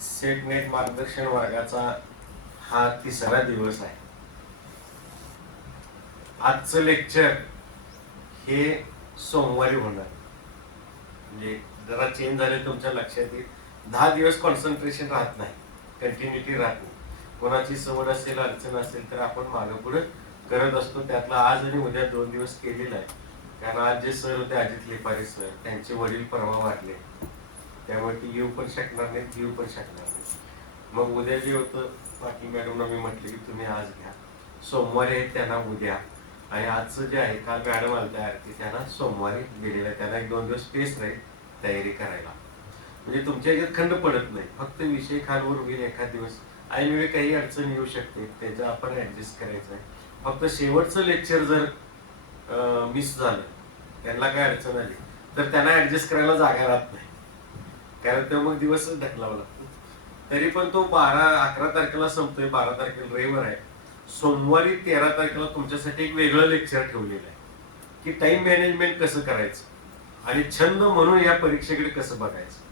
Set net मार्गदर्शन वर्गाचा हा तिसरा दिवस आहे. आजचं लेक्चर हे सोमवारी होणार, म्हणजे जरा चेंज झाले तुमच्या लक्षात येईल. 10 दिवस कॉन्सन्ट्रेशन राहत नाही, कंटिन्युटी राहत नाही. कोणाची सवड असेल, अडचण असेल तर आपण मागं पुढे करत असतो. त्यातला आज आणि उद्या 2 दिवस केलेला आहे. कारण आज जे सर होते अजित लेपारे सर, त्यांचे वडील परवा वारले, त्यामुळे ती येऊ पण शकणार नाही, येऊ पण शकणार नाही. मग उद्या जे होतं पाटील मॅडमना मी म्हटलं की तुम्ही आज घ्या, सोमवारी आहे त्यांना उद्या, आणि आजचं जे आहे काल मॅडम आलं तयार की त्यांना सोमवारी दिलेलं आहे. त्यांना 1-2 दिवस स्पेस राहील तयारी करायला, म्हणजे तुमच्या याच्यात खंड पडत नाही. फक्त विषय खालवर होईल एखाद दिवस, ऐनवेळी काही अडचण येऊ शकते, त्याचं आपण ऍडजस्ट करायचं आहे. फक्त शेवटचं लेक्चर जर मिस झालं, त्यांना काय अडचण आली तर त्यांना ऍडजस्ट करायला जागा राहत नाही, कारण ते मग दिवसच ढकलावा लागतो. तरी पण तो 11 तारखेला संपतोय, 12 तारखेला रविवार आहे. सोमवारी 13 तारखेला तुमच्यासाठी एक वेगळं लेक्चर ठेवलेलं आहे की टाइम मॅनेजमेंट कसं करायचं आणि छंद म्हणून या परीक्षेकडे कसं बघायचं.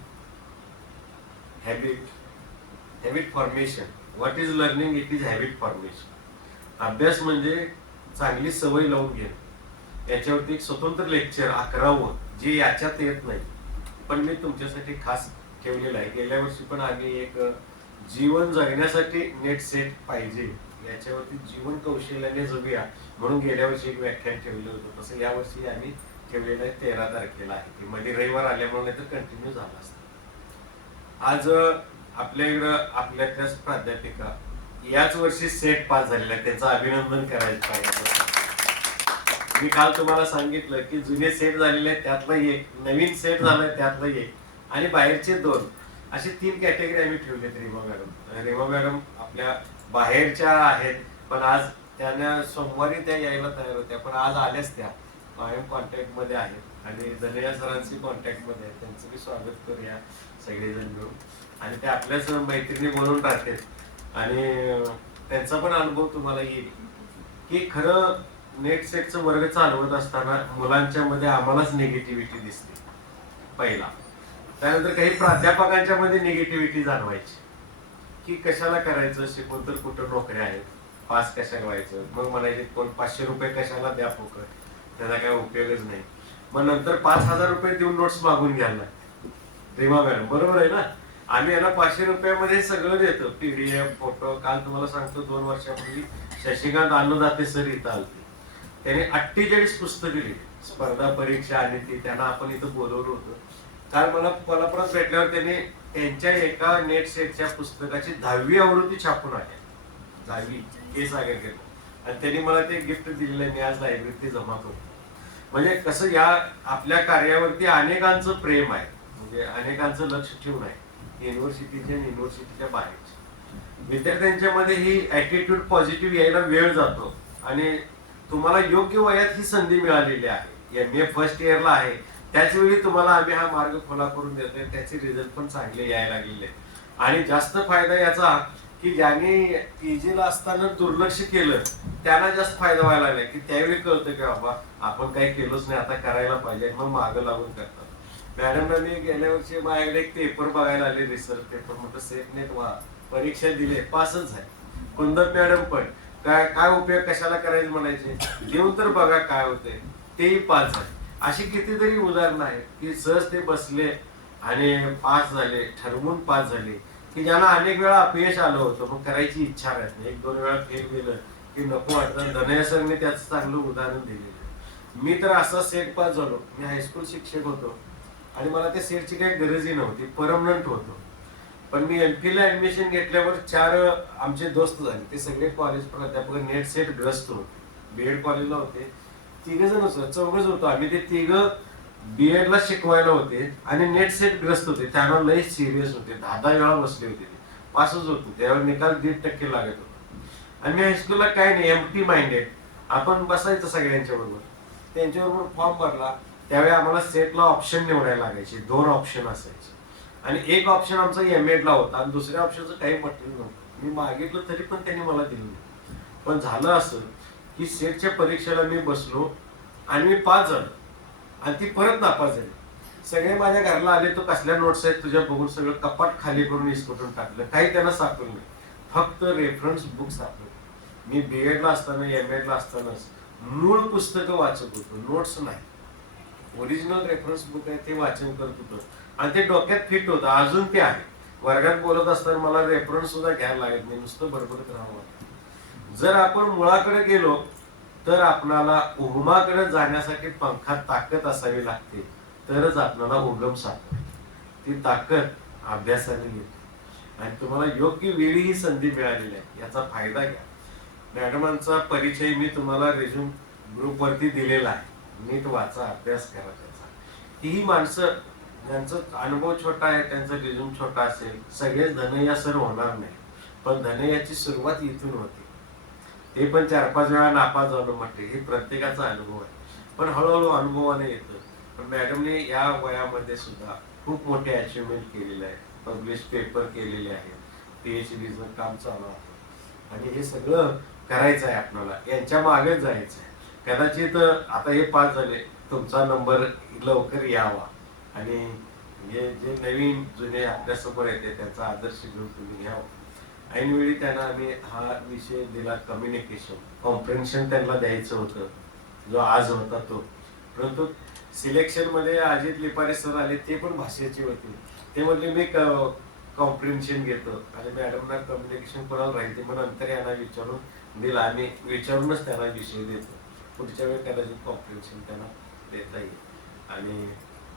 Habit formation. What is learning? It is habit formation. अभ्यास म्हणजे चांगली सवय लावून घेणं. याच्यावरती एक स्वतंत्र लेक्चर 11वं, जे याच्यात येत नाही, पण मी तुमच्यासाठी खास ठेवलेलं आहे. गेल्या वर्षी पण आम्ही एक जीवन जगण्यासाठी नेट सेट पाहिजे याच्यावरती जीवन कौशल्याने जगूया म्हणून गेल्या वर्षी एक व्याख्यान ठेवलं होतं. तसं या वर्षी आम्ही ठेवलेलं आहे 13 तारखेला आहे. ती मध्ये रविवार आल्यामुळे नाही तर कंटिन्यू झाला असतं. आज आपल्या इकडं आपल्यातल्याच प्राध्यापिका याच वर्षी सेट पास झालेल्या आहेत, त्यांचं अभिनंदन करायचं पाहिजे. मी काल तुम्हाला सांगितलं की जुने सेट झालेले आहेत त्यातला एक, नवीन सेट झालाय त्यातला एक, आणि बाहेरचे 2, असे 3 कॅटेगरी आम्ही ठेवलेत. रेमा मॅडम आपल्या बाहेरच्या आहेत, पण आज त्यांना सोमवारी त्या यायला तयार होत्या, पण आज आल्याच त्या कायम कॉन्टॅक्ट मध्ये आहेत आणि धनया सरांची कॉन्टॅक्ट मध्ये आहेत. त्यांचं मी स्वागत करूया सगळेजण मिळून. आणि ते आपल्याच मैत्रिणी म्हणून राहतात आणि त्यांचा पण अनुभव तुम्हाला येईल की खरं नेट सेटचं वर्ग चालवत असताना मुलांच्या मध्ये आम्हालाच निगेटिव्हिटी दिसते पहिला. त्यानंतर काही प्राध्यापकांच्या मध्ये निगेटिव्हिटी जाणवायची की कशाला करायचं, शिकून तर कुठं नोकऱ्या आहेत, पास कशाला व्हायचं. मग म्हणायचे कोण 500 रुपये कशाला द्या फुकट, त्याचा काय उपयोगच नाही. मग नंतर 5000 रुपये देऊन नोट्स मागून घ्यायला लागते. रेमा मॅडम बरोबर आहे ना, आम्ही याला 500 रुपयामध्ये सगळं देतो, PDF, फोटो. काल तुम्हाला सांगतो 2 वर्षापूर्वी शशिकांत अन्नदाते सर इथं आलते, त्याने 48 पुस्तकं लिहिली, स्पर्धा परीक्षा आणि ती त्यांना आपण इथं बोलवलं होतं. काल मला परत भेटल्यावर त्यांनी त्यांच्या एका नेट सेटच्या पुस्तकाची 10वी आवृत्ती छापून आली, 10वी हे सागर केलं, आणि त्यांनी मला ते गिफ्ट दिलेलं आहे. मी आज लायब्ररीत ते जमा करतो. म्हणजे कसं या आपल्या कार्यावरती अनेकांचं प्रेम आहे, म्हणजे अनेकांचं लक्ष ठेवून आहे, युनिव्हर्सिटीच्या आणि युनिव्हर्सिटीच्या बाहेरच्या विद्यार्थ्यांच्या मध्ये ही ऍटिट्यूड पॉझिटिव्ह यायला वेळ जातो. आणि तुम्हाला योग्य वयात ही संधी मिळालेली आहे. MA फर्स्ट इयरला आहे त्याच वेळी तुम्हाला आम्ही हा मार्ग खुला करून देतोय. त्याचे रिझल्ट पण चांगले यायला लागलेले. आणि जास्त फायदा याचा की ज्यांनी PGला असताना दुर्लक्ष केलं त्यांना जास्त फायदा व्हायला लागला की त्यावेळी कळतं की बाबा आपण काही केलंच नाही, आता करायला पाहिजे, मग मागं लागून करतात. मॅडमला मी गेल्या वर्षी माझ्याकडे एक पेपर बघायला आले, रिसर्च पेपर, म्हटलं सेट नेट परीक्षा दिले, पासच आहे. कुंदत मॅडम पण काय उपयोग कशाला करायचं म्हणायचे, देऊन तर बघा काय होते, तेही पास आहे. अशी कितीतरी उदाहरणं आहेत की सहज ते बसले आणि पास झाले, ठरवून पास झाले, की ज्यांना अनेक वेळा अपयश आलं होतं, मग करायची इच्छा राहत नाही, 1-2 वेळा फेल गेलं की नको वाटतं. धनया सरने त्याचं चांगलं उदाहरण दिलेलं. मी तर असा सेट पास झालो. मी हायस्कूल शिक्षक होतो आणि मला त्या सेटची काही गरजही नव्हती, परमनंट होतो. पण मी MPhilला ऍडमिशन घेतल्यावर 4 आमचे दोस्त झाले, ते सगळे कॉलेज प्राध्यापक नेट सेट ग्रस्त होते. BEd कॉलेजला होते, 3 जण होतो, 4च होतो आम्ही. ते 3 BEdला शिकवायला होते आणि नेट सेट ग्रस्त होते. त्यांना लय सिरियस होते, 10-10 वेळा बसले होते, पासच होतो. त्यावर निकाल 1.5% लागत होता. आणि मी हायस्कूलला काय नाही, एम्प्टी माइंडेड, आपण बसायचं सगळ्यांच्या बरोबर. त्यांच्याबरोबर फॉर्म भरला. त्यावेळी आम्हाला सेटला ऑप्शन निवडायला लागायचे, 2 ऑप्शन असायचे आणि एक ऑप्शन आमचा MEdला होता आणि दुसऱ्या ऑप्शनचं काही म्हटलं नव्हतं. मी मागितलं तरी पण त्यांनी मला दिलं नाही. पण झालं असं की सेटच्या परीक्षेला मी बसलो आणि मी पास झालो आणि ती परत नापास झाली. सगळे माझ्या घरला आले, तो कसल्या नोट्स आहेत तुझ्या बघून सगळं कपाट खाली करून इसकटून टाकलं. काही त्यांना सापडलं नाही, फक्त रेफरन्स बुक सापडलं. मी बीएडला असताना एमएडला असतानाच मूळ पुस्तकं वाचत होतो, नोट्स नाही. ओरिजिनल रेफरन्स बुक आहे ते वाचन करत होतो आणि ते डोक्यात फिट होतं. अजून ते आहे. वर्गात बोलत असताना मला रेफरन्स सुद्धा घ्यायला लागत नाही, नुसतं बडबडत राहावं. जर आपण मुळाकडे गेलो तर आपणाला उगमाकडे जाण्यासाठी पंखात ताकद असावी लागते, तरच आपल्याला उगम सापडेल. ती ताकद अभ्यासाने येते आणि तुम्हाला योग्य वेळी ही संधी मिळालेली आहे, याचा फायदा घ्या. मॅडमांचा परिचय मी तुम्हाला रेझ्यूम ग्रुपवरती दिलेला आहे. नीट वाचा, अभ्यास करा त्याचा. ही माणसं ज्यांचा अनुभव छोटा आहे, त्यांचा रिझ्यूम छोटा असेल, सगळेच धनैया सर होणार नाही, पण धनैयाची सुरुवात इथून होते. ते पण 4-5 वेळा नापास झालं म्हटले, हे प्रत्येकाचा अनुभव आहे, पण हळूहळू अनुभवाने येतं. पण मॅडमने या वयामध्ये सुद्धा खूप मोठे अचिव्हमेंट केलेले आहे, पब्लिश पेपर केलेले आहेत, PhDचं काम चालू आहे आणि हे सगळं करायचं आहे आपल्याला, यांच्या मागेच जायचं आहे. कदाचित आता हे पास झाले, तुमचा नंबर लवकर यावा आणि हे जे नवीन जुने अभ्यासक येते त्यांचा आदर्श घेऊन तुम्ही घ्यावा. ऐनवेळी त्यांना आम्ही हा विषय दिला, कम्युनिकेशन कॉम्प्रिहेन्शन त्यांना द्यायचं होतं, जो आज होता तो. परंतु सिलेक्शन मध्ये अजित लिपारे सर आले, ते पण भाषेचे होते. ते म्हणले मी कॉम्प्रिहेन्शन घेतो आणि मॅडमना कम्युनिकेशन कोणाला राहील ते मग नंतर यांना विचारून दिला आणि विचारूनच त्यांना विषय देतो. पुढच्या वेळी कदाचित कॉम्प्रिहेन्शन त्यांना देता येईल. आणि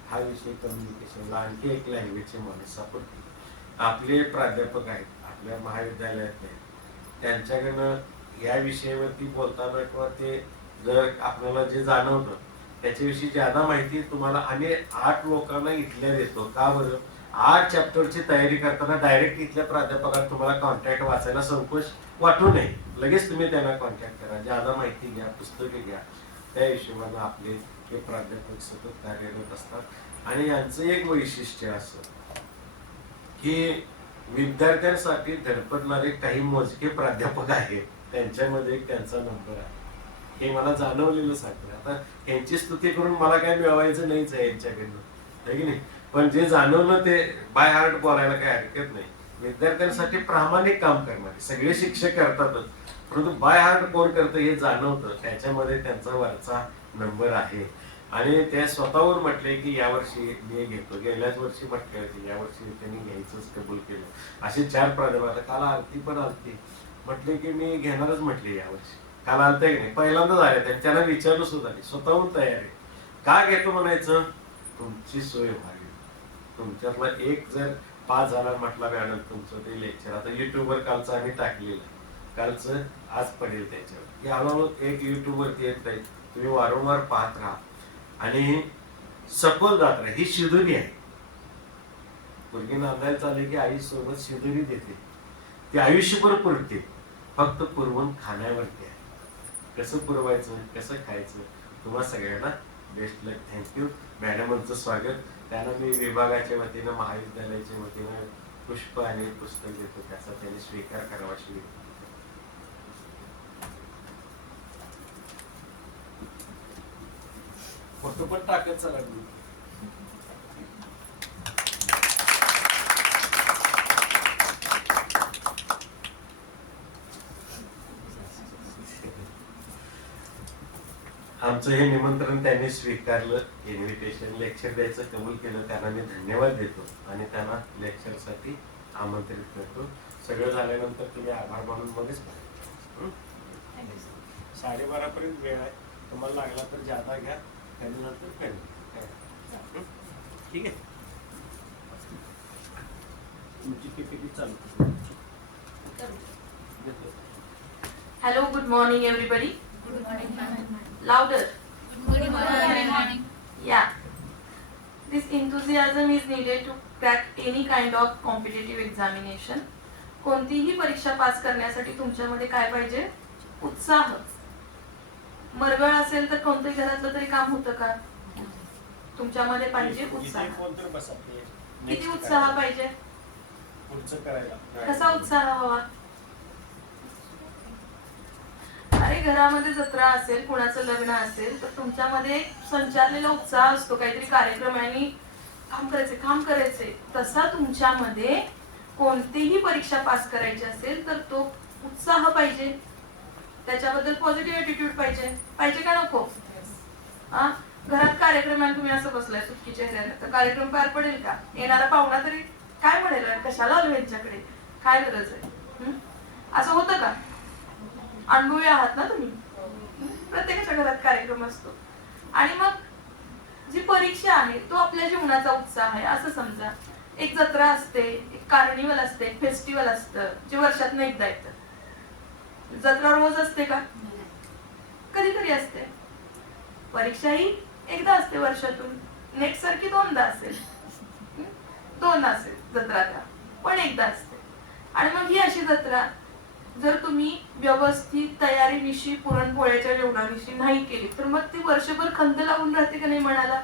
हा विषय कम्युनिकेशनला आणखी एक लँग्वेजचे माणूस सापडते. आपले प्राध्यापक आहेत आपल्या महाविद्यालयातले, त्यांच्याकडनं या विषयावरती बोलताना किंवा ते जर आपल्याला जे जाणवतं त्याच्याविषयी ज्यादा माहिती तुम्हाला आम्ही 8 लोकांना इथल्या देतो. का बरं? 8 चॅप्टरची तयारी करताना डायरेक्ट इथल्या प्राध्यापकांना तुम्हाला कॉन्टॅक्ट वाचायला संकोच वाटू नये, लगेच तुम्ही त्यांना कॉन्टॅक्ट करा, ज्यादा माहिती घ्या, पुस्तके घ्या. त्या हिशोबाने आपले हे प्राध्यापक सतत कार्यरत असतात आणि यांचं एक वैशिष्ट्य असं की विद्यार्थ्यांसाठी धडपडणारे काही मोजके प्राध्यापक आहेत, त्यांच्यामध्ये त्यांचा नंबर आहे. हे मला जाणवलेलं सांगतं. आता यांची स्तुती करून मला काय मिळवायचं नाहीच आहे यांच्याकडनं, आहे की नाही, पण जे जाणवलं ते बाय हार्ट बोलायला काही हरकत नाही. विद्यार्थ्यांसाठी प्रामाणिक काम करणारे सगळे शिक्षक करतातच, परंतु बाय हार्ट कोण करतं हे जाणवतं, त्याच्यामध्ये त्यांचा वरचा नंबर आहे. आणि ते स्वतःवर म्हटले की यावर्षी मी घेतो, गेल्याच वर्षी म्हटले होते यावर्षी त्यांनी घ्यायचंच कबूल केलं. असे 4 प्राध्यापक, काल आरती पण आलती, म्हटले की मी घेणारच म्हटले यावर्षी. काल आलते की नाही, पहिल्यांदा झाले, त्यांना विचारलं सुद्धा नाही, स्वतःहून तयार आहे. का घेतो म्हणायचं? तुमची सोय व्हावी. तुमच्यातला एक जर पास झाला म्हटला मॅडम तुमचं ते लेक्चर, आता युट्यूबवर कालचं आम्ही टाकलेलं आहे, कालचं आज पडेल त्याच्यावर, की हळूहळू एक युट्यूबवरती येत राहील, तुम्ही वारंवार पाहत राहा आणि सखोल जात राहा. ही शिदुरी आहे. मुलगी नांदायला चालली की आई सोबत शिदुरी देते, ती आयुष्यभर पुरते, फक्त पुरवून खाण्यावरती आहे. कसं पुरवायचं, कसं खायचं. तुम्हाला सगळ्यांना बेस्ट लक. थँक्यू. मॅडमांचं स्वागत. त्यांना मी विभागाच्या वतीनं महाविद्यालयाच्या वतीनं पुष्प आणि पुस्तक देतो, त्याचा त्यांनी स्वीकार करावा. फोटो पण टाकत चला. आमचं हे निमंत्रण त्यांनी स्वीकारलं, इन्व्हिटेशन लेक्चर द्यायचं कबूल केलं, त्यांना मी धन्यवाद देतो आणि त्यांना लेक्चरसाठी आमंत्रित करतो. सगळं झाल्यानंतर तुम्ही आभार मानून मगच 12:30 पर्यंत वेळ आहे, तुम्हाला लागला तर जादा घ्या, त्यानंतर कमी. ठीक आहे. तुमची PPT चालू. Hello, good morning everybody. Good morning, ma'am. Louder. Good morning. Yeah. This enthusiasm is needed to crack any kind of competitive examination. कोणतीही परीक्षा पास करण्यासाठी तुमच्यामध्ये काय पाहिजे? उत्साह. मरगळ असेल तर कोणत्याही घरातलं तरी काम होतं का? तुमच्यामध्ये पाहिजे उत्साह. किती उत्साह पाहिजे? कसा उत्साह हवा? अरे घरामध्ये जत्रा असेल, कुणाचं लग्न असेल तर तुमच्यामध्ये संचारलेला उत्साह असतो, काहीतरी कार्यक्रम आणि काम करायचंय, तसा तुमच्यामध्ये कोणतीही परीक्षा पास करायची असेल तर तो उत्साह पाहिजे, त्याच्याबद्दल पॉझिटिव्ह ऍटिट्यूड पाहिजे का नको? हा, घरात कार्यक्रम आहे, तुम्ही असं बसलाय सुटकीच्या चेहऱ्याने, तर कार्यक्रम पार पडेल का? येणारा पाहुणा तरी काय म्हणेल, कशाला आलो यांच्याकडे, काय गरज आहे? असं होतं का? अनुभवी आहात ना तुम्ही. प्रत्येकाच्या घरात कार्यक्रम असतो. आणि मग जी परीक्षा आहे तो आपल्या जीवनाचा उत्साह आहे असं समजा. एक जत्रा असते, एक कार्निवल असते, एक फेस्टिवल असतं जे वर्षातनं एकदा येतं. जत्रा रोज असते का? कधीतरी असते. परीक्षा ही एकदा असते वर्षातून, नेक्स्ट सारखी दोनदा असेल, दोनदा असेल जत्रा त्या, पण एकदा असते. आणि मग ही अशी जत्रा जर तुम्ही व्यवस्थित तयारीनिशी पुरणपोळ्याच्या जेवणाविषयी नाही केली तर मग ती वर्षभर खंत लागून राहते का नाही मनाला?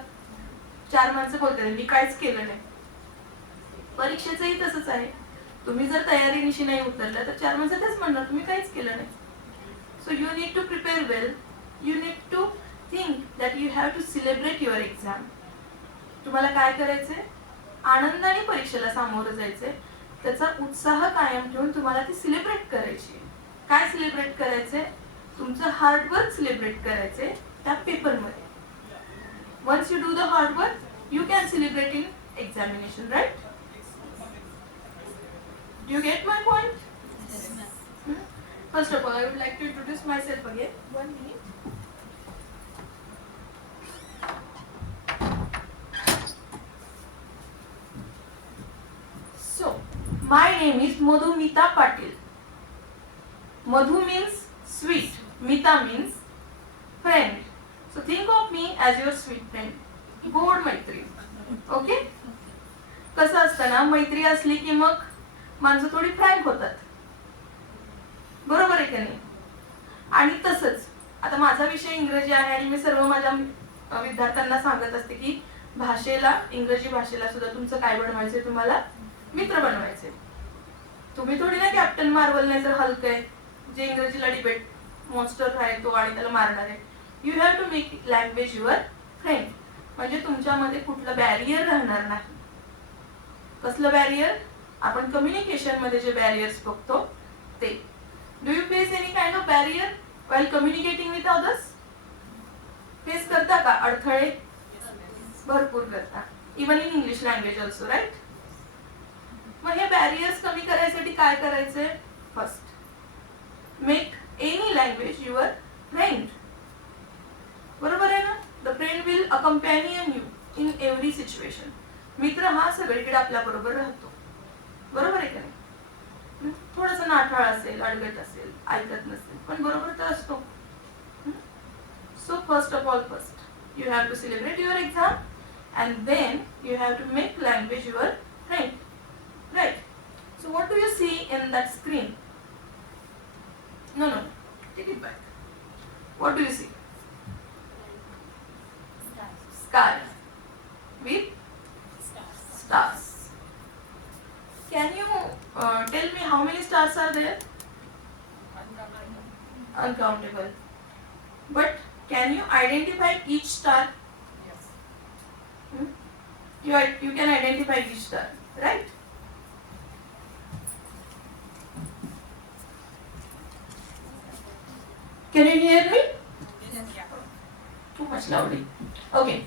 चार माणसं बोलते मी काहीच केलं नाही. परीक्षेचंही तसंच आहे. तुम्ही जर तयारीनिशी नाही उतरला तर चार माणसं तेच म्हणणार तुम्ही काहीच केलं नाही. So you need to prepare well. You need to think that you have to celebrate your exam. तुम्हाला काय करायचंय? आनंदाने परीक्षेला सामोरं जायचंय. त्याचा उत्साह कायम ठेवून तुम्हाला ती सेलिब्रेट करायची. काय सेलिब्रेट करायचंय? तुमचं हार्डवर्क सेलिब्रेट करायचंय त्या पेपरमध्ये. Once you do the hard work you can celebrate in examination, right? Do you get my point? First of all, I would like to introduce myself again. 1 minute. So, my name is Madhumita Patil. Madhu means sweet. Mita means friend. So think of me as your sweet friend. गोड मैत्री. Okay? कसं असतं ना, मैत्री असली की मग माणसं थोडी फ्रँक होतात. बरोबर आहे का नाही? आणि तसंच आता माझा विषय इंग्रजी आहे आणि मी सर्व माझ्या विद्यार्थ्यांना सांगत असते की भाषेला, इंग्रजी भाषेला सुद्धा तुमचं काय बनवायचंय? तुम्हाला मित्र बनवायचे. तुम्ही थोडी ना कॅप्टन मार्वल नाही तर हल्क आहे जे इंग्रजीला डिबेट मॉन्स्टर आहे तो आणि त्याला मारणार आहे. You have to make language your friend. म्हणजे तुमच्यामध्ये कुठलं बॅरियर राहणार नाही. कसलं बॅरियर? आपण कम्युनिकेशन मध्ये जे बॅरियर्स बघतो ते. Do you face any kind of barrier while communicating with others? Face करता का अडथळे? भरपूर करता. Even in English language also, right? मग हे बॅरियर्स कमी करायसाठी काय करायचंय? First, make any language your friend. बरोबर आहे ना? The friend will accompany you in every situation. मित्र हा सगळीकडे आपल्या बरोबर राहतो. बरोबर आहे का नाही? थोडंसं नाठाळ असेल, अडगट असेल, ऐकत नसेल, पण बरोबर तर असतो. So first of all, first you have to celebrate your exam and then you have to make language your friend, right? So what do you see in that screen? No, take it back. What do you see? Sky with stars. Can you tell me how many stars are there? Uncountable. But can you identify each star? Yes. You can identify each star, right? Can you hear me? Yes. Too much loudly. Okay.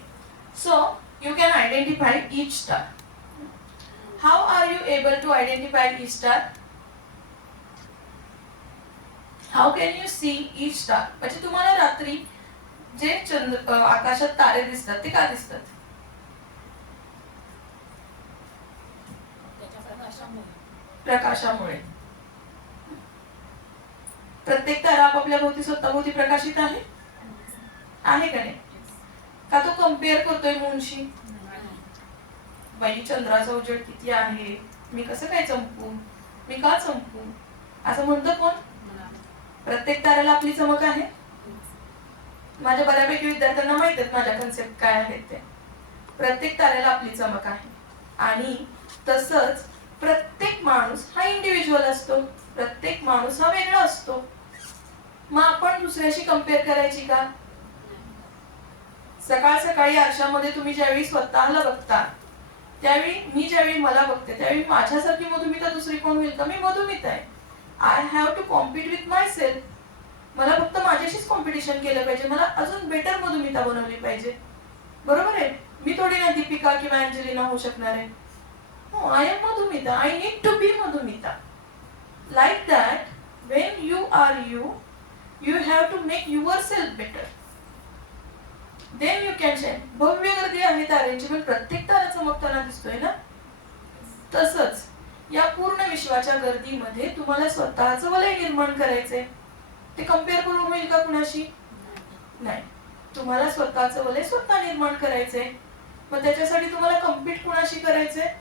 So you can identify each star. How are you able to identify each star? How can you see each star? म्हणजे तुम्हाला रात्री जे आकाशात तारे दिसतात ते का दिसतात? प्रकाशामुळे. प्रत्येक तारा आपापल्या भोवती स्वतःभोवती प्रकाशित आहे का नाही? का तो कम्पेअर करतोय मूनशी? बाई चंद्राचा उजेड किती आहे, मी कसं काय चमकू, मी का चमकू, असं म्हणतं कोण? प्रत्येक ताऱ्याला आपली चमक आहे. माझ्या बऱ्यापैकी विद्यार्थ्यांना माहित आहेत माझ्या कन्सेप्ट काय आहेत ते. प्रत्येक ताऱ्याला आपली चमक आहे. आणि तसंच प्रत्येक माणूस हा इंडिव्हिज्युअल असतो. प्रत्येक माणूस हा वेगळा असतो. मग आपण दुसऱ्याशी कम्पेअर करायची का? सकाळ सकाळी आरशामध्ये तुम्ही ज्यावेळी स्वतःला बघता त्यावेळी मी ज्यावेळी मला बघते त्यावेळी माझ्यासारखी मधुमिता दुसरी कोण होईल का? मी मधुमिता आहे. I have to compete with my self. मला फक्त माझ्याशीच कॉम्पिटिशन केलं पाहिजे, मला अजून बेटर मधुमिता बनवली पाहिजे. बरोबर आहे? मी थोडी ना दीपिका किंवा अंजलिना होऊ शकणार आहे. No, I am Madhumita. I need to be Madhumita. Like that, when you are you, you have to make yourself better. Then you can shine. भव्य गर्दी आहे ताऱ्यांची, पण प्रत्येक तारा चमकताना दिसतोय ना. तसंच या पूर्ण विश्वाच्या गर्दीमध्ये तुम्हाला स्वतःचं वलय निर्माण करायचंय. ते कम्पेअर करून होईल का कुणाशी? नाही. तुम्हाला स्वतःचं वलय स्वतः निर्माण करायचंय. मग त्याच्यासाठी तुम्हाला कम्पीट कुणाशी करायचंय?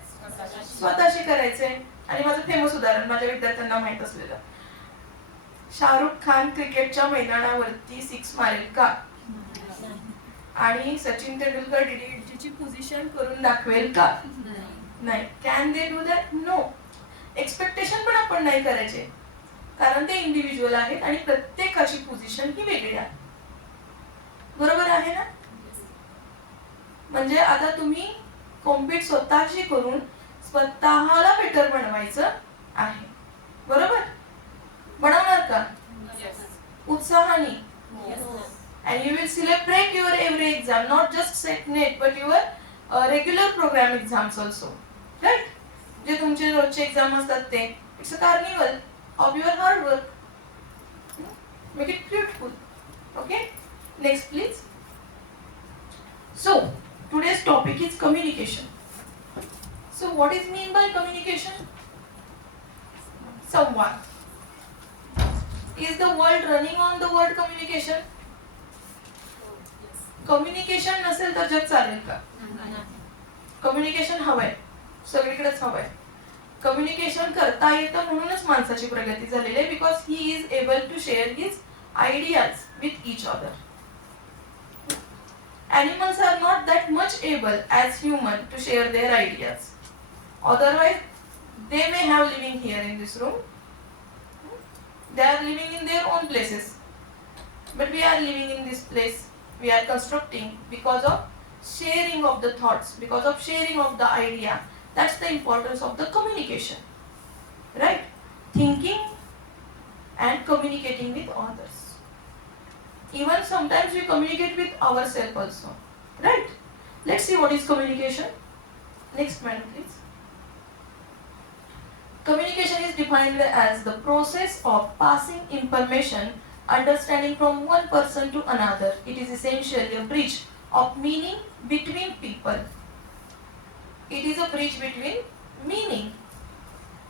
स्वतःशी करायचंय. आणि माझं फेमस उदाहरण माझ्या विद्यार्थ्यांना माहित असलेलं, शाहरुख खान क्रिकेटच्या मैदानावरती 6 मारेल का? आणि सचिन तेंडुलकर डीडीची पोझिशन करून दाखवेल का? नाही. Can they do that? No. Expectation पण आपण नाही करायचे, कारण ते इंडिव्हिज्युअल आहेत आणि प्रत्येकाची पोझिशन ही वेगळी आहे. बरोबर आहे ना? म्हणजे आता तुम्ही कॉम्पिट स्वतःशी करून स्वतःला बेटर बनवायचं आहे. बरोबर? बनवणार का? उत्साहाने. And you will celebrate your every exam, not just set net, but your regular program exams also, right? जे तुमचे रोजचे एक्झाम असतात ते, it's a carnival of your hard work. Make it beautiful. Okay? Next, please. So, today's topic is communication. So, what is mean by communication? Somewhat. Is the world running on the word communication? Communication नसेल तर जग चालेल का? Communication हवंय, सगळीकडेच हवंय. Communication करता येतं म्हणूनच माणसाची प्रगती झालेली आहे, because he is able to share his ideas with each other. Animals are not that much able as human to share their ideas. Otherwise, they may have living here in this room. They are living in their own places. But we are living in this place. We are constructing because of sharing of the thoughts, because of sharing of the idea. That's the importance of the communication. Right? Thinking and communicating with others. Even sometimes we communicate with ourselves also. Right? Let's see what is communication. Next man, please. Communication is defined as the process of passing information, understanding from one person to another. It is essentially a bridge of meaning between people. It is a bridge between meaning.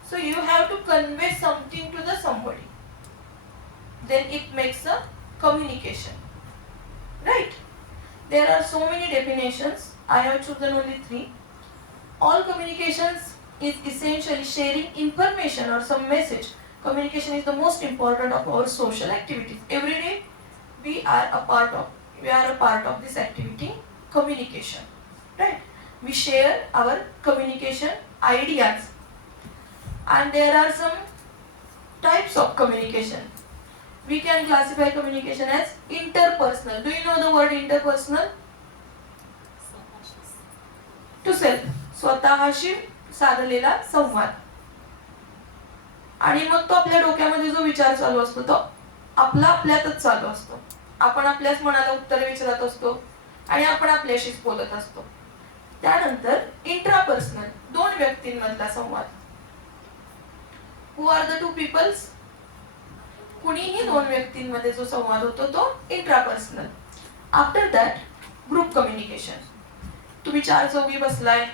So you have to convey something to the somebody. Then it makes a communication. Right? There are so many definitions. I have chosen only 3. All communications is essentially sharing information or some message. Communication is the most important of our social activities. Every day we are a part of this activity, communication. Right? We share our communication ideas. And there are some types of communication. We can classify communication as interpersonal. Do you know the word interpersonal? To self. स्वतःशी साधलेला संवाद. आणि मग तो आपल्या डोक्यामध्ये जो विचार चालू असतो तो आपल्यातच चालू असतो. आपण आपल्याच मनाला उत्तर विचारत असतो आणि आपण आपल्याशीच बोलत असतो. त्यानंतर इंट्रापर्सनल, 2 व्यक्तींमधला संवाद. हु आर द 2 पीपल्स? कुणीही 2 व्यक्तींमध्ये जो संवाद होतो तो intrapersonal. After that group communication. तुम्ही 4 चौघी बसलाय,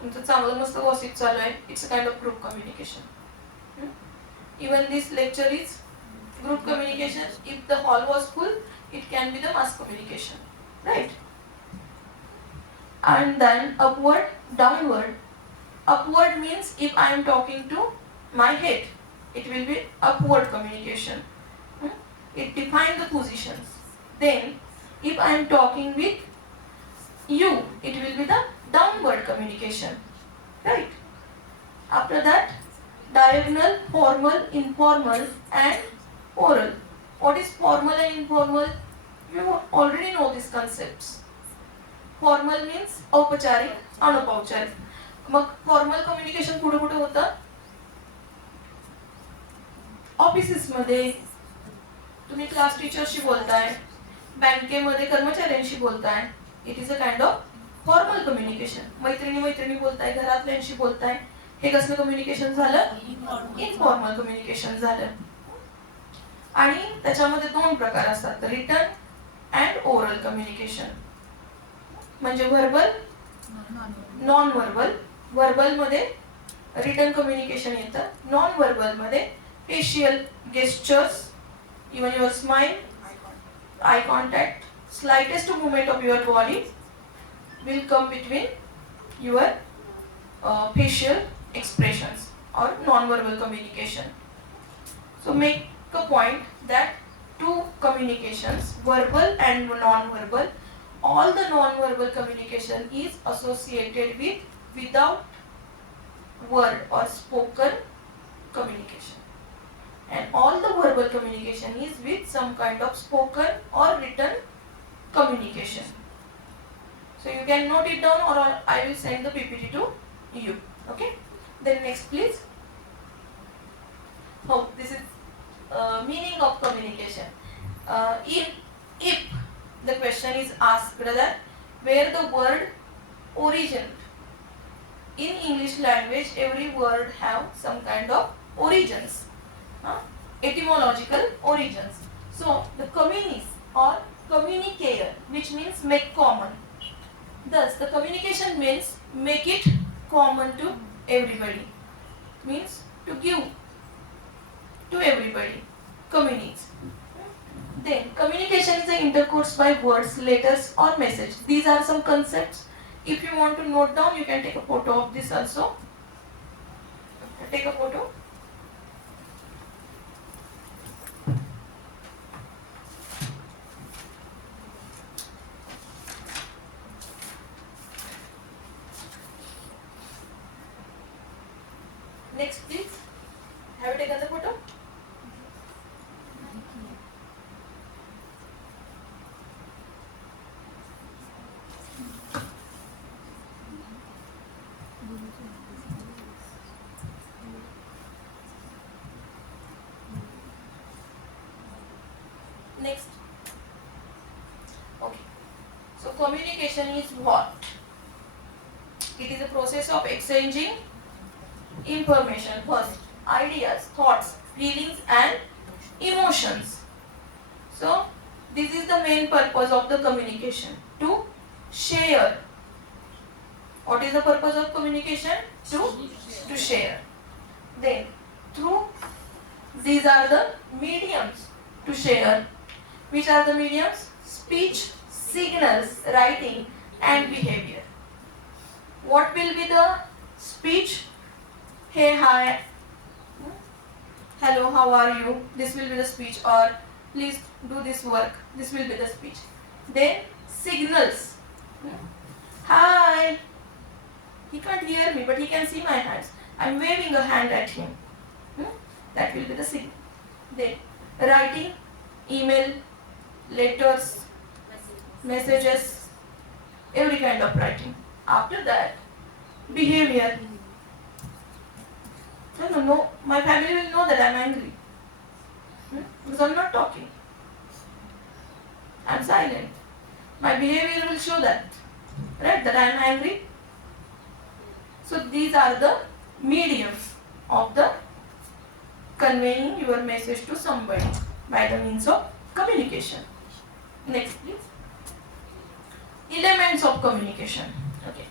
तुमचं चांगलं मस्त गॉसिप चालू आहे. It's a kind of group communication. Even this lecture is group communication. If the hall was full, it can be the mass communication. Right? And then upward, downward. Upward means if I am talking to my head, it will be upward communication. It defines the positions. Then, if I am talking with you, it will be the downward communication. Right? After that, diagonal, formal, informal and oral. What is formal and informal? You already know these concepts. Formal means औपचारिक, अनौपचारिक. मग formal communication कुठे कुठे होतं? ऑफिसेसमध्ये तुम्ही class टीचरशी बोलताय, बँकेमध्ये कर्मचाऱ्यांशी बोलताय. It is a kind of formal communication. मैत्रिणी बोलताय, घरातल्यांशी बोलताय. हे कसलं कम्युनिकेशन झालं? इनफॉर्मल कम्युनिकेशन झालं. आणि त्याच्यामध्ये दोन प्रकार असतात, रिटन अँड ओरल कम्युनिकेशन. म्हणजे व्हर्बल, नॉन व्हर्बल. व्हर्बल मध्ये रिटन कम्युनिकेशन येतं, नॉन व्हर्बल मध्ये facial gestures, even your smile, eye contact, slightest movement of your body will come between your facial expressions or non-verbal communication. So make a point that two communications, verbal and non-verbal, all the non-verbal communication is associated with without word or spoken communication. And all the verbal communication is with some kind of spoken or written communication. So you can note it down, or I will send the PPT to you. Okay. Then next please. Oh, this is meaning of communication. If the question is asked that where the word origin, in English language every word have some kind of origins. Etymological origins. So the communis or communicator, which means make common. Thus the communication means make it common to everybody. Means to give to everybody. Communicates. Then communication is the intercourse by words, letters or message. These are some concepts. If you want to note down, you can take a photo of this also. Take a photo. Next please. Have you taken the photo? Next. Okay. So communication is what? It is a process of exchanging information, first ideas, thoughts, feelings and emotions. So this is the main purpose of the communication, to share. What is the purpose of communication? To share. Then through these are the mediums to share. Which are the mediums? Speech, signals, writing and behavior. What will be the speech? Hey, hi, hello, how are you? This will be the speech. Or please do this work. This will be the speech. Then signals. Hi. He can't hear me, but he can see my hands. I'm waving a hand at him. That will be the signal. Then writing, email, letters, messages, every kind of writing. After that, behavior. No, my family will know that I'm angry. Because I'm not talking. I'm silent. My behavior will show that. Right? That I'm angry. So these are the mediums of the conveying your message to somebody by the means of communication. Next please. Elements of communication. Okay.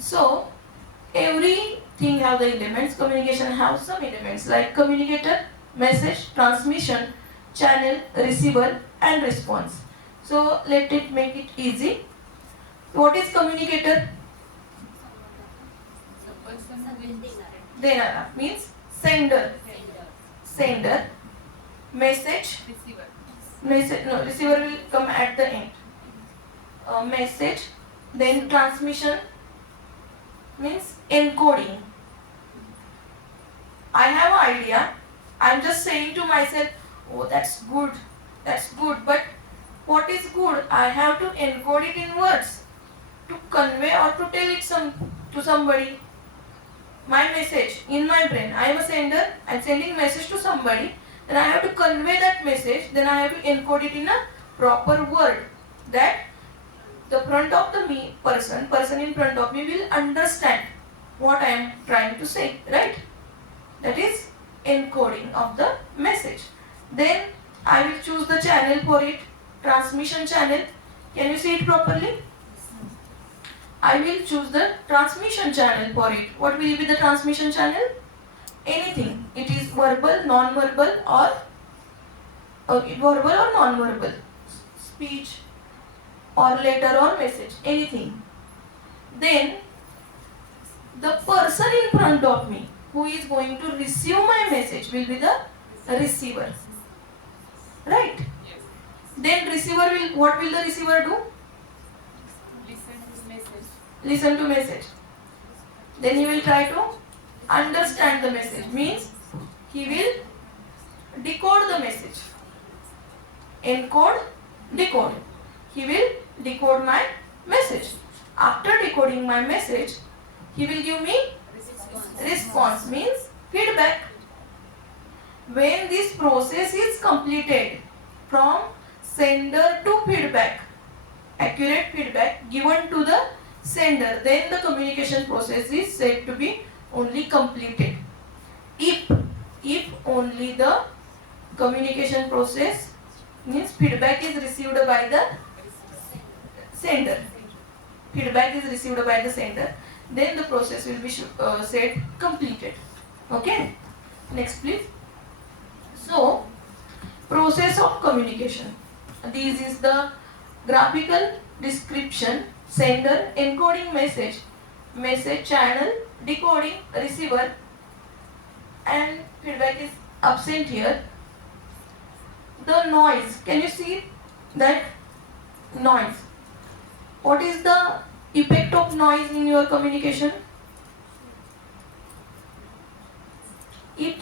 So everything have the elements. Communication have some elements like communicator, message, transmission, channel, receiver and response. So let it make it easy. What is communicator? Denara means sender. Sender. Message. Message. No, receiver will come at the end. Message. Then transmission means encoding. I have an idea. I'm just saying to myself, oh, that's good. That's good. But what is good? I have to encode it in words. to convey or to tell it to somebody. My message in my brain, I am a sender, I am sending message to somebody, then I have to convey that message, then I have to encode it in a proper word that the front of the person in front of me will understand what I am trying to say, right? That is encoding of the message. Then I will choose the channel for it, transmission channel. Can you see it properly? I will choose the transmission channel for it. What will be the transmission channel? Anything. It is verbal, non-verbal, or verbal or non-verbal. Speech or letter or message. Anything. Then the person in front of me who is going to receive my message will be the receiver. Right? Yes. Then receiver will, what will the receiver do? Listen to message. Listen to message. Then he will try to understand the message. Means he will decode the message. Encode, decode. He will decode my message. After decoding my message, he will give me response, means feedback. When this process is completed from sender to feedback, accurate feedback given to the sender, then the communication process is said to be only completed. If only the communication process means feedback is received by the sender. Feedback is received by the sender, then the process will be said completed. Okay? Next please. So, process of communication. This is the graphical description: sender encoding message, message channel decoding receiver, and feedback is absent here. The noise, can you see that noise? What is the effect of noise in your communication? It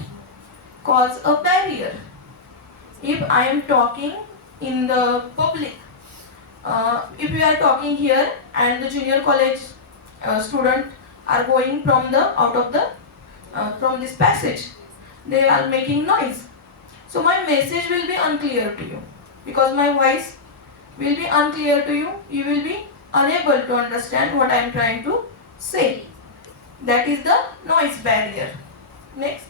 causes a barrier. If I am talking in the public, if we are talking here and the junior college student are going from from this passage, they are making noise. So my message will be unclear to you because my voice will be unclear to you. You will be unable to understand what I am trying to say. That is the noise barrier. Next.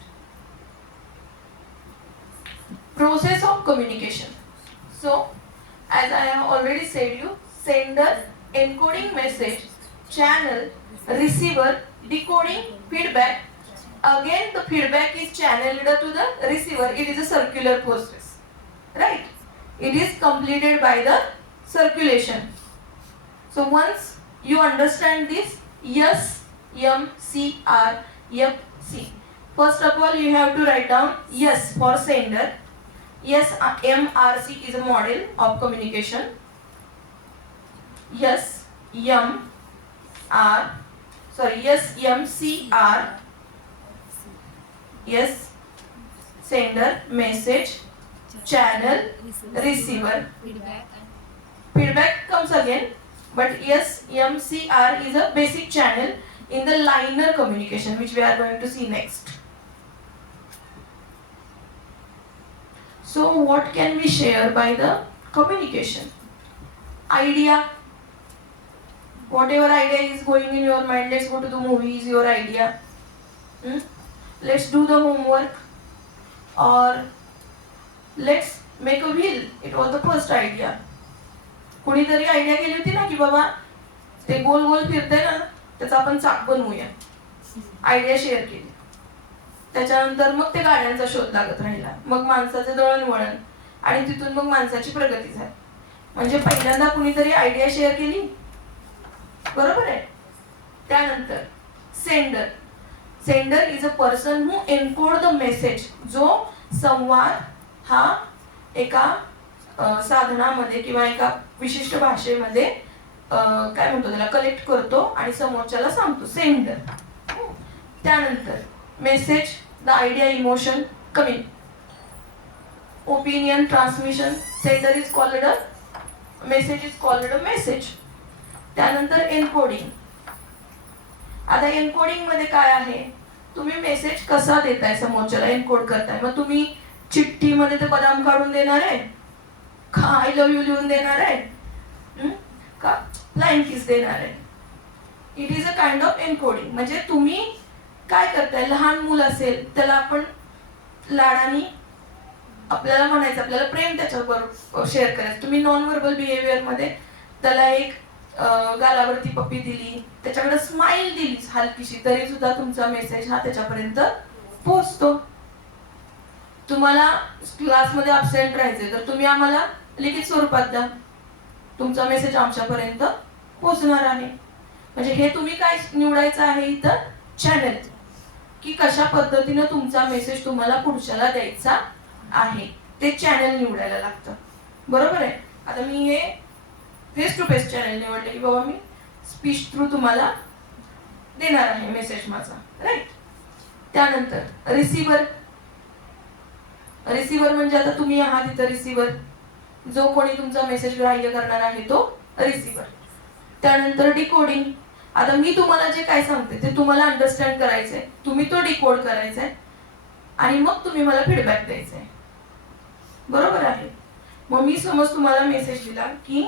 Process of communication. So, as I have already said you, sender encoding message, channel, receiver, decoding, feedback. Again the feedback is channeled to the receiver. It is a circular process. Right? It is completed by the circulation. So once you understand this, S, M, C, R, F, C. First of all, you have to write down S for sender. S, M, R, C is a model of communication. S, M, C, R. S, sender, message, channel, receiver. Feedback comes again, but S, M, C, R is a basic channel in the liner communication, which we are going to see next. So what can we share by the communication? Idea. Whatever idea is going in your mind, let's go to the movie, is your idea. Let's do the homework, or let's make a wheel. It was the first idea. कुणीतरी idea केली होती ना की बाबा ते गोल गोल फिरते ना त्याचा आपण चाक बनवूया. आयडिया शेअर केली. त्याच्यानंतर मग ते गाड्यांचा शोध लागत राहिला. मग माणसाचे दळणवळण आणि तिथून मग माणसाची प्रगती झाली. म्हणजे पहिल्यांदा कुणीतरी आयडिया शेअर केली. बरोबर आहे. त्यानंतर sender. Sender is a person who encode the message. जो संवाद हा एका साधनामध्ये किंवा एका विशिष्ट भाषेमध्ये काय म्हणतो त्याला कलेक्ट करतो आणि समोरच्याला सांगतो. सेंडर. त्यानंतर message, the idea, emotion, coming, opinion, transmission. Sender is called a message, is called a message. त्यानंतर एन्कोडिंग. आता एन्कोडिंग मध्ये काय आहे, तुम्ही मेसेज कसा देताय समोरच्याला, एन्कोड करताय. मग तुम्ही चिठ्ठीमध्ये ते बदाम काढून देणार आहे का, आय लव्ह यू लिहून देणार आहे, का फ्लाइंग किस देणार आहे. It is a kind of encoding. म्हणजे तुम्ही काय करताय, लहान मूल असेल त्याला आपण लाडानी आपल्याला म्हणायचं, आपल्याला प्रेम त्याच्याबरोबर शेअर करायचं. तुम्ही नॉन व्हर्बल बिहेवियर मध्ये त्याला एक गालावरती पप्पी दिली, त्याच्याकडे स्माइल दिली हलकीशी, तरी सुद्धा तुमचा मेसेज हा त्याच्यापर्यंत पोहोचतो. तुम्हाला क्लासमध्ये अब्सेंट राहायचे तर तुम्ही आम्हाला लिखित स्वरूपात द्या, तुमचा मेसेज आमच्यापर्यंत पोहोचणार आहे. म्हणजे हे तुम्ही काय निवडायचं आहे इथं, चॅनल, की कशा पद्धतीनं तुमचा मेसेज तुम्हाला पुढच्याला द्यायचा आहे ते चॅनल निवडायला लागतं. बरोबर आहे. आता मी हे फेस टू फेस चॅनल निवडले की बाबा मी स्पीच थ्रू तुम्हाला देणार आहे मेसेज माझा, राईट. त्यानंतर रिसिव्हर. रिसिव्हर म्हणजे आता तुम्ही आहात इथं रिसिव्हर, जो कोणी तुमचा मेसेज ग्राह्य करणार आहे तो रिसिव्हर. त्यानंतर डिकोडिंग. आता मी तुम्हाला जे काय सांगते ते तुम्हाला अंडरस्टँड करायचंय, तुम्ही तो डिकोड करायचंय आणि मग तुम्ही मला फीडबॅक द्यायचंय. बरोबर आहे. मग मी समज तुम्हाला मेसेज दिला की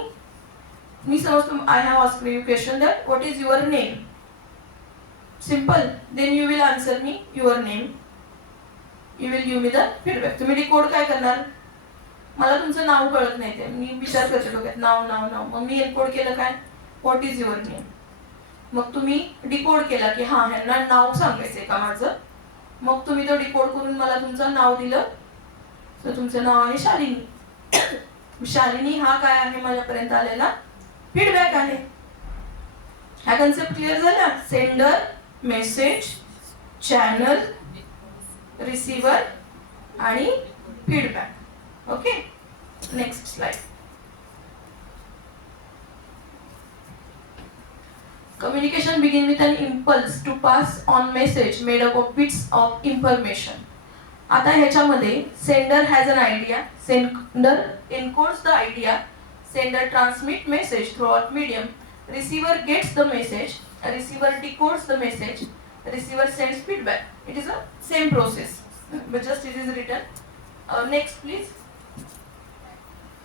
मी समज I have asked you question that what is your name. Simple. Then you will answer me your name. You will give me the feedback. तुम्ही डिकोड काय करणार, मला तुमचं नाव कळत नाही ते, मी विचार करते डोक्यात नाव नाव नाव, मग मी एन्कोड केलं काय, व्हॉट इज युअर नेम. मग तुम्ही डिकोड केला की हा ह्यांना नाव सांगायचंय का माझं. मग तुम्ही तो डिकोड करून मला तुमचं नाव दिलं, तर तुमचं नाव आहे शालिनी. शालिनी हा काय आहे माझ्यापर्यंत आलेला फीडबॅक आहे. हा कन्सेप्ट क्लिअर झाला. सेंडर, मेसेज, चॅनल, रिसिव्हर आणि feedback. Okay. Next slide. Communication begin with an impulse to pass on message made up of bits of information. आता ह्याच्यामध्ये sender has an idea, sender encodes the idea, sender transmit message throughout medium, receiver gets the message, receiver decodes the message, receiver sends feedback. It is a same process, but just it is written. Next please.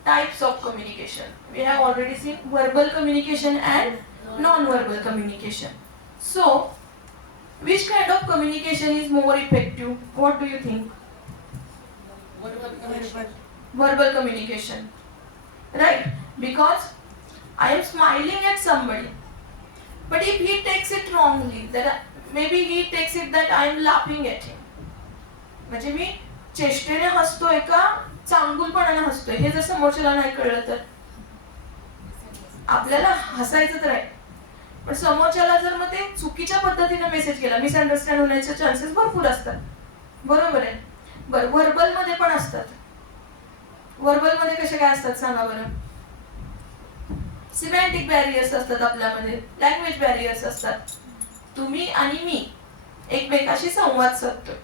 Types of communication. We have already seen verbal communication and non-verbal communication. So, which kind of communication is more effective? What do you think? Verbal communication. Right? Because I am smiling at somebody. But if he takes it wrongly, that maybe he takes it that I am laughing at him. म्हणजे मी चेष्टेने हसतोय का चांगुलपणाने हसतोय हे जर समोरच्याला नाही कळलं तर आपल्याला हसायचं तर आहे, पण समोरच्याला जर मग ते चुकीच्या पद्धतीने मेसेज केला, मिसअंडरस्टँड होण्याचे चान्सेस भरपूर असतात. बरोबर आहे. बरं, व्हर्बल मध्ये पण असतात. व्हर्बल मध्ये कसे काय असतात सांगा बरं. सिमॅन्टिक बॅरियर्स असतात आपल्यामध्ये, लँग्वेज बॅरियर्स असतात. तुम्ही आणि मी एकमेकाशी संवाद साधतोय.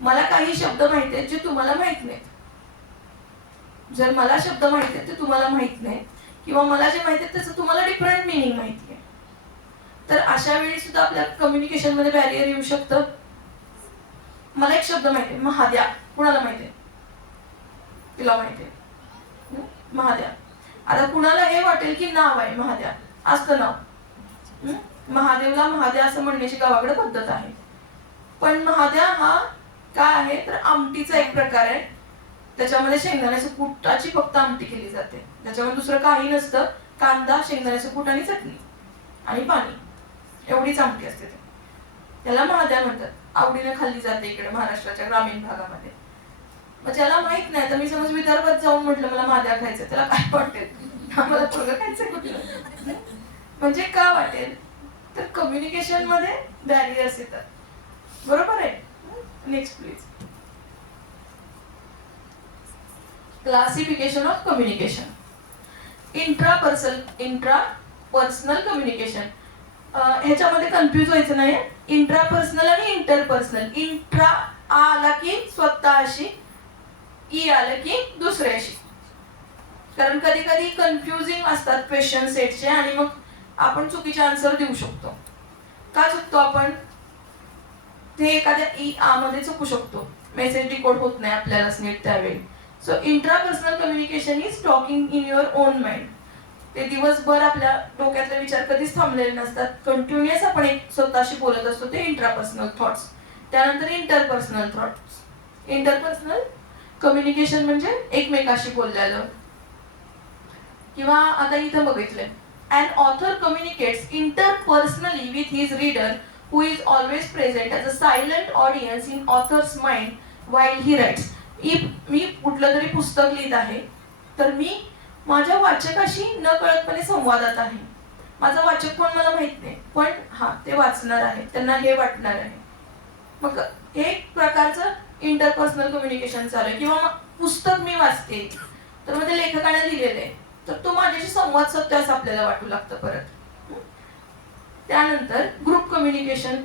मला काही शब्द माहिती आहेत जे तुम्हाला माहित नाहीत. जर मला शब्द माहिती आहेत ते तुम्हाला माहित नाही, किंवा मला जे माहिती आहे त्याचं तुम्हाला डिफरंट मिनिंग माहिती आहे, तर अशा वेळी सुद्धा आपल्या कम्युनिकेशन मध्ये बॅरियर येऊ शकतं. मला एक शब्द माहिती आहे, महाद्या. कुणाला माहिती आहे? तिला माहिती आहे महाद्या. आता कुणाला हे वाटेल की नाव आहे महाद्या, असतं नाव. महादेवला महाद्या असं म्हणण्याची गावाकडे पद्धत आहे. पण महाद्या हा काय आहे तर आमटीचा एक प्रकार आहे. त्याच्यामध्ये शेंगदाण्याच्या कुटाची फक्त आमटी केली जाते, त्याच्यामध्ये दुसरं काही नसतं. कांदा, शेंगदाण्याचं कूट आणि चटणी आणि पाणी, एवढीच आमटी असते. त्याला महाद्या म्हणतात. आवडीने खाल्ली जाते इकडे महाराष्ट्राच्या ग्रामीण भागामध्ये. मग ज्याला माहित नाही, तर मी समज विदर्भात जाऊन म्हटलं मला महाद्या खायचं, त्याला काय वाटेल, मला पोरगं खायचं कुठलं. म्हणजे का वाटेल तर कम्युनिकेशन मध्ये बॅरियर्स येतात. बरोबर आहे. Next please. Classification of communication. Intrapersonal communication. ह्याच्यामध्ये कन्फ्युज व्हायचं नाही. इंट्रापर्सनल आणि इंटरपर्सनल. इंट्रा आला की स्वतःशी, ई आलं की दुसऱ्याशी. कारण कधी कधी कन्फ्युजिंग असतात क्वेश्चन सेटचे आणि मग आपण चुकीचे आन्सर देऊ शकतो. का चुकतो आपण? ते एखाद्या मध्ये चुकू शकतो, मेसेज डिकोड होत नाही आपल्यालाच नीट त्यावेळी. So intrapersonal communication is talking in your on mind. ते दिवसभर आपल्या डोक्यातले विचार कधीच थांबलेले नसतात, कंटिन्युअस आपण एक स्वतःशी बोलत असतो, ते इंट्रापर्सनल थॉट्स. त्यानंतर इंटरपर्सनल थॉट्स. इंटरपर्सनल कम्युनिकेशन म्हणजे एकमेकाशी बोललेलं. किंवा आता इथं बघितलंय, an author communicates interpersonally with his reader who is always present as a silent audience in author's mind while he writes. मी कुठलं तरी पुस्तक लिहित आहे, तर मी माझ्या वाचकाशी न कळतपणे संवादात आहे. माझा वाचक कोण मला माहित नाही, पण हा ते वाचणार आहे, त्यांना हे वाटणार आहे. मग हे एक प्रकारचं इंटरपर्सनल कम्युनिकेशन चालू आहे. किंवा पुस्तक मी वाचते, तर मग ते लेखकाने लिहिलेलं आहे, तर तो माझ्याशी संवाद साधतोय असं आपल्याला वाटू लागतं परत. त्यानंतर group communication,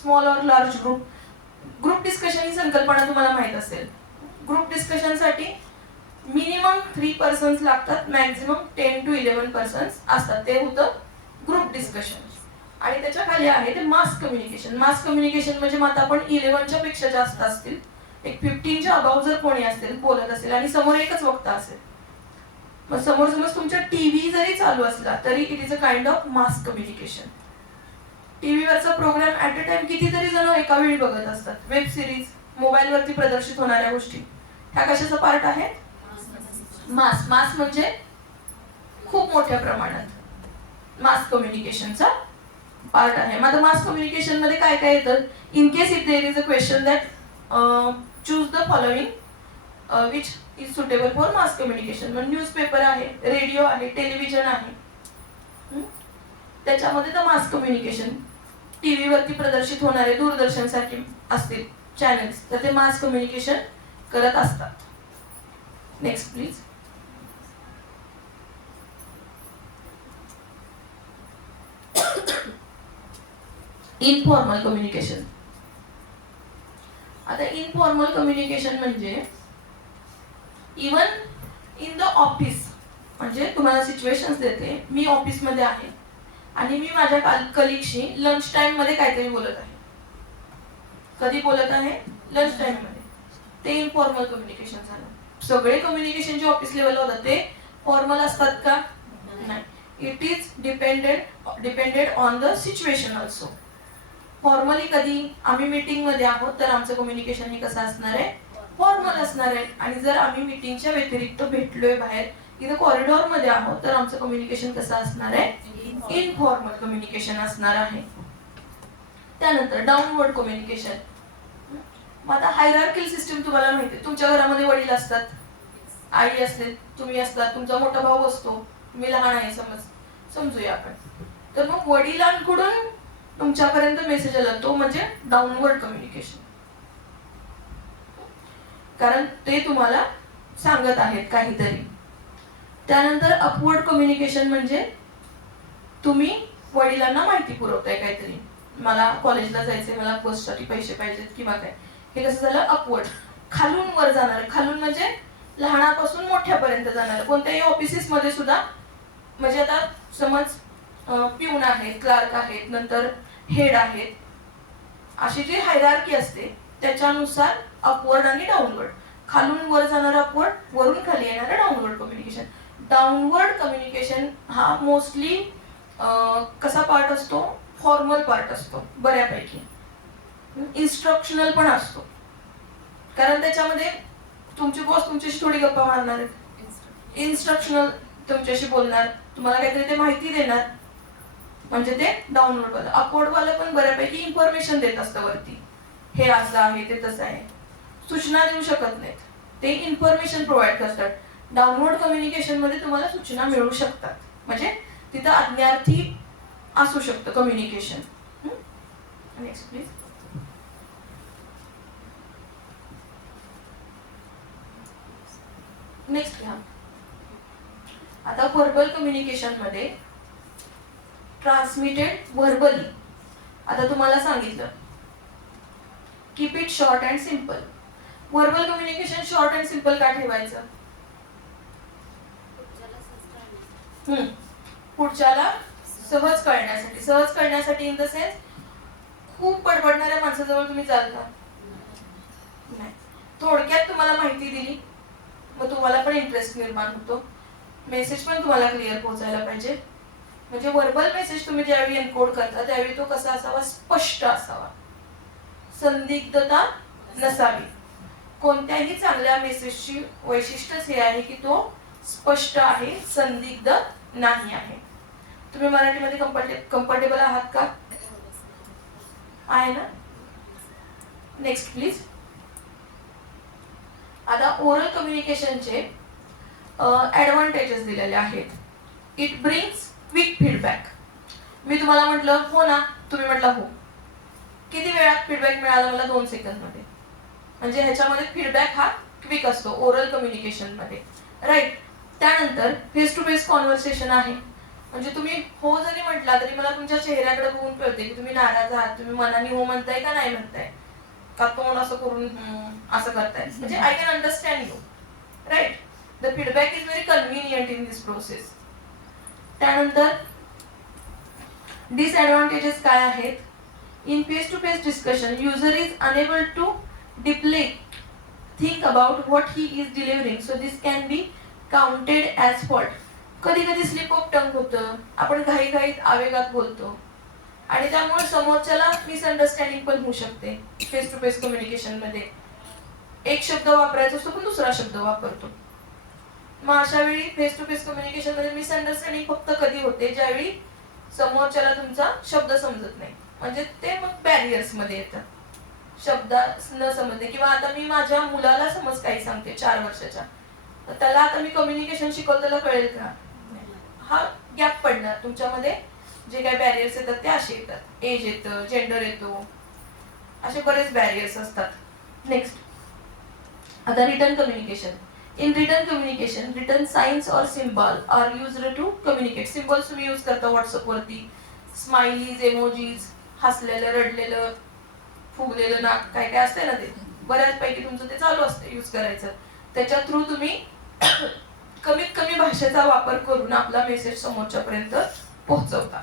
small or large group. Group discussion ही संकल्पना तुम्हाला माहित असेल. ग्रुप डिस्कशनसाठी मिनिमम 3 पर्सन्स लागतात, मॅक्झिमम 10 to 11 पर्सन्स असतात. ते होतं ग्रुप डिस्कशन. आणि त्याच्या खाली आहे ते मास कम्युनिकेशन. मास कम्युनिकेशन म्हणजे मग आता आपण 11च्या पेक्षा जास्त असतील, एक 15च्या अबाव जर कोणी असेल बोलत असेल आणि समोर एकच वक्ता असेल, मग समोर समज तुमच्या टीव्ही जरी चालू असला तरी it is a kind of mass communication. टीव्हीवरचा प्रोग्राम ऍट अ टाइम कितीतरी जण एका वेळी बघत असतात. वेब सिरीज, मोबाईलवरती प्रदर्शित होणाऱ्या गोष्टी, ह्या कशाचा पार्ट आहे? मास. मास म्हणजे खूप मोठ्या प्रमाणात मास कम्युनिकेशनचा पार्ट आहे. मग मास कम्युनिकेशन मध्ये काय काय येतं? In case if there is a question that choose the following which is suitable for mass communication. मग न्यूजपेपर आहे, रेडिओ आहे, टेलिव्हिजन आहे, त्याच्यामध्ये तर मास कम्युनिकेशन. टीव्ही वरती प्रदर्शित होणारे दूरदर्शन सारखे असतील चॅनल्स, तर ते मास कम्युनिकेशन करत असतात. Next please. Informal communication. आता इनफॉर्मल कम्युनिकेशन म्हणजे इवन इन द ऑफिस. म्हणजे तुम्हाला सिच्युएशन्स देते, मी ऑफिसमध्ये आहे आणि मी माझ्या कलिगशी लंच टाइम मध्ये काहीतरी बोलत आहे. कधी बोलत आहे? लंच टाइम मध्ये. ते इनफॉर्मल कम्युनिकेशन झालं. सगळे कम्युनिकेशन जे ऑफिस लेवलला होतात ते फॉर्मल असतात का? नाही. It is depended on the situation also. Formally कधी आम्ही मीटिंग मध्ये आहोत तर आमचं कम्युनिकेशन हे कसं असणार आहे? फॉर्मल असणार आहे. आणि जर आम्ही मीटिंगच्या व्यतिरिक्त भेटलोय बाहेर, इथं कॉरिडॉर मध्ये आहोत, तर आमचं कम्युनिकेशन कसं असणार आहे? इनफॉर्मल कम्युनिकेशन असणार आहे. त्यानंतर डाऊनवर्ड कम्युनिकेशन. मग आता हायरार्किकल सिस्टीम तुम्हाला माहिती आहे. तुमच्या घरामध्ये वडील असतात, आई असते, तुम्ही असतात, तुमचा मोठा भाऊ असतो, तुम्ही लहान आहे समजूया आपण. तर मग वडिलांकडून तुमच्यापर्यंत मेसेज आला, तो म्हणजे डाऊनवर्ड कम्युनिकेशन. कारण ते तुम्हाला सांगत आहेत काहीतरी. त्यानंतर अपवर्ड कम्युनिकेशन म्हणजे तुम्ही वडिलांना माहिती पुरवताय काहीतरी, मला कॉलेजला जायचंय, मला बससाठी पैसे पाहिजेत किंवा काय. हे कसं झालं? अपवर्ड. खालून वर जाणार. खालून म्हणजे लहानापासून मोठ्यापर्यंत जाणार. कोणत्याही ऑफिसेस मध्ये सुद्धा, म्हणजे आता समज पिऊन आहेत, क्लार्क आहेत, नंतर हेड आहेत, अशी जी हायरार्की असते त्याच्यानुसार अपवर्ड आणि डाऊनवर्ड. खालून वर जाणारं अपवर्ड, वरून खाली येणारं डाऊनवर्ड कम्युनिकेशन. डाऊनवर्ड कम्युनिकेशन हा मोस्टली कसा पार्ट असतो? फॉर्मल पार्ट असतो बऱ्यापैकी. इन्स्ट्रक्शनल पण असतो, कारण त्याच्यामध्ये तुमची बॉस तुमच्याशी थोडी गप्पा मारणार आहेत. इन्स्ट्रक्शनल तुमच्याशी बोलणार, तुम्हाला काहीतरी ते माहिती देणार, म्हणजे ते डाऊनवर्ड वाला. अपवर्ड वाला पण बऱ्यापैकी इन्फॉर्मेशन देत असतं वरती, हे असं आहे, ते तसं आहे. सूचना देऊ शकत नाहीत, ते इन्फॉर्मेशन प्रोव्हाइड करतात. डाऊनवर्ड कम्युनिकेशन मध्ये तुम्हाला सूचना मिळू शकतात, म्हणजे तिथं आज्ञार्थी असू शकतं कम्युनिकेशन. Next please. नेक्स्ट घ्या. आता व्हर्बल कम्युनिकेशन मध्ये ट्रान्समिटेड व्हर्बली. आता तुम्हाला सांगितलं keep it short and simple. Verbal communication short and simple का ठेवायचं? पुढच्याला सहज कळण्यासाठी इन द सेन्स खूप बडबडणाऱ्या माणसाजवळ तुम्ही जाल का? नाही. थोडक्यात तुम्हाला माहिती दिली, मग तुम्हाला पण इंटरेस्ट निर्माण होतो. मेसेज पण तुम्हाला क्लिअर पोहोचायला पाहिजे. म्हणजे वर्बल मेसेज तुम्ही ज्यावेळी एन्कोड करता त्यावेळी तो कसा असावा? स्पष्ट असावा, संदिग्धता नसावी. कोणत्याही चांगल्या मेसेजची वैशिष्ट्यच हे आहे की तो स्पष्ट आहे, संदिग्ध नाही आहे. तुम्ही मराठीमध्ये कम्फर्टेबल आहात का? आहे ना? Next please. आता ओरल कम्युनिकेशनचे ऍडव्हान्टेजेस दिलेले आहेत. It brings quick feedback. मी तुम्हाला म्हटलं हो ना, तुम्ही म्हटलं हो. किती वेळात फीडबॅक मिळाला मला? 2 सेकंदमध्ये. म्हणजे ह्याच्यामध्ये फीडबॅक हा क्विक असतो ओरल कम्युनिकेशन मध्ये, राईट. त्यानंतर फेस टू फेस कॉन्व्हर्सेशन आहे. म्हणजे तुम्ही हो जरी म्हटला तरी मला तुमच्या चेहऱ्याकडे बघून कळते की तुम्ही नाराज आहात, तुम्ही मनाने हो म्हणताय का नाही म्हणताय, का तोंड असं करून असं करताय. म्हणजे I can understand you, right. The feedback is very convenient in this process. त्यानंतर डिसएडव्हान्टेजेस काय आहेत? In face to face discussion user is unable to deeply think about what he is delivering, so this can be counted as fault. कधी कधी slip of tongue होतं, आपण घाईघाईत आवेगात बोलतो आणि त्यामुळे समोरच्याला मिसअंडरस्टँडिंग पण होऊ शकते. फेस टू फेस कम्युनिकेशन मध्ये एक शब्द वापरायचा असतो पण दुसरा शब्द वापरतो. मग अशा वेळी फेस टू फेस कम्युनिकेशन मध्ये मिसअंडरस्टँडिंग फक्त कधी होते? ज्यावेळी समोरच्याला तुमचा शब्द समजत नाही. म्हणजे ते मग बॅरियर्स मध्ये येतात, शब्द न समजणे. किंवा आता मी माझ्या मुलाला समज काही सांगते 4 वर्षाच्या, तर त्याला आता मी कम्युनिकेशन शिकवलं, त्याला कळेल का? हा गॅप पडणार तुमच्यामध्ये. जे काही बॅरियर्स येतात ते असे येतात. एज येतं, जेंडर येतो, असे बरेच बॅरियर्स असतात. नेक्स्ट. आता written communication. In written communication written signs और symbol are used to communicate. Symbols तुम्ही यूज करता व्हॉट्सअप वरती, स्माइलीज, इमोजीज, हसलेलं, रडलेलं, फुगलेलं नाक, काय काय असतंय ना, ते बऱ्याचपैकी तुमचं ते चालू असतं यूज करायचं. त्याच्या थ्रू तुम्ही कमीत कमी भाषेचा वापर करून आपला मेसेज समोरच्यापर्यंत पोहोचवता.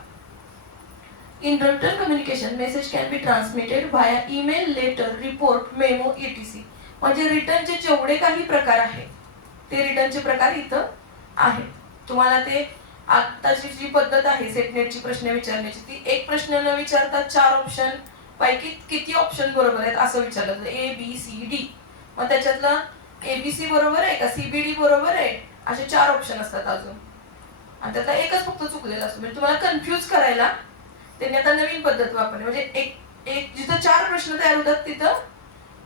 In written communication message can be transmitted via email, letter, report, memo, etc. म्हणजे रिटर्नचे जेवढे काही प्रकार आहेत ते रिटर्नचे प्रकार इथं आहेत. तुम्हाला ते आताची जी पद्धत आहे सेटनेटची प्रश्न विचारण्याची, ती एक प्रश्न न विचारता 4 ऑप्शन पैकी किती ऑप्शन बरोबर आहेत असं विचारलं, ABCD. मग त्याच्यातलं ABC बरोबर आहे का, CBD बरोबर आहे, असे 4 ऑप्शन असतात अजून, आणि त्यातला एकच फक्त चुकलेला असतो. म्हणजे तुम्हाला कन्फ्यूज करायला त्यांनी आता नवीन पद्धत वापरली. म्हणजे एक जिथं 4 प्रश्न तयार होतात तिथं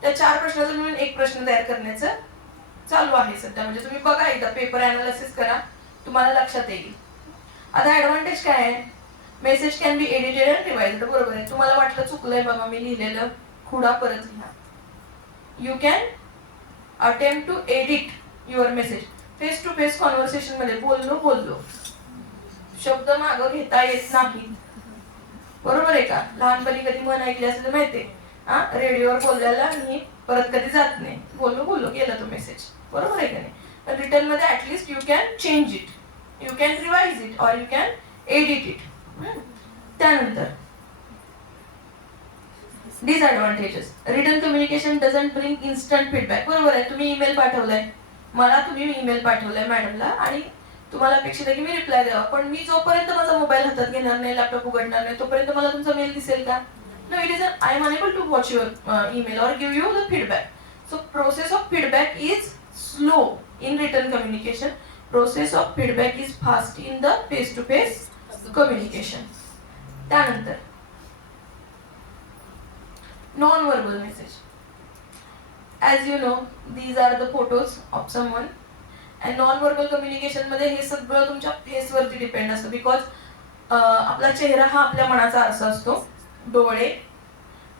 त्या 4 प्रश्नाचं मिळून एक प्रश्न तयार करण्याचं चालू आहे सध्या. म्हणजे तुम्ही बघा, एकदा पेपर अनालिसिस करा, तुम्हाला लक्षात येईल. आता ऍडव्हान्टेज काय आहे? Message can B edited and revised. बरोबर आहे. तुम्हाला वाटलं चुकलंय बाबा मी लिहिलेलं, खुडा परत लिहा. You can attempt to edit your message. Face to face conversation मध्ये बोललो शब्द मागं घेता येत नाही, बरोबर आहे का? लहानपणी कधी म्हण ऐकली असेल माहितीये, रेडिओवर बोलल्याला मी परत कधी जात नाही, बोललो गेला तो मेसेज, बरोबर आहे का नाही? पण रिटर्न मध्ये at least you can change it, you can revise it और यू कॅन एडिट इट. त्यानंतर disadvantages. Return communication doesn't bring instant feedback. बरोबर आहे. तुम्ही ईमेल पाठवलाय मला, तुम्ही ईमेल पाठवलाय मॅडमला आणि तुम्हाला अपेक्षित आहे की मी रिप्लाय द्यावा, पण मी जोपर्यंत माझा मोबाईल हातात घेणार नाही, लॅपटॉप उघडणार नाही, तोपर्यंत मला तुमचा मेल दिसेल का? No, it is I am unable to watch your email और give you the feedback. So process of feedback is slow in written communication. Process of feedback is fast in the face to face communication. त्यानंतर non verbal message. As you know, these are the photos of someone. And non-verbal communication मध्ये हे सगळं तुमच्या फेसवरती depend असतं. Because आपला चेहरा हा आपल्या मनाचा आरसा असतो, डोळे,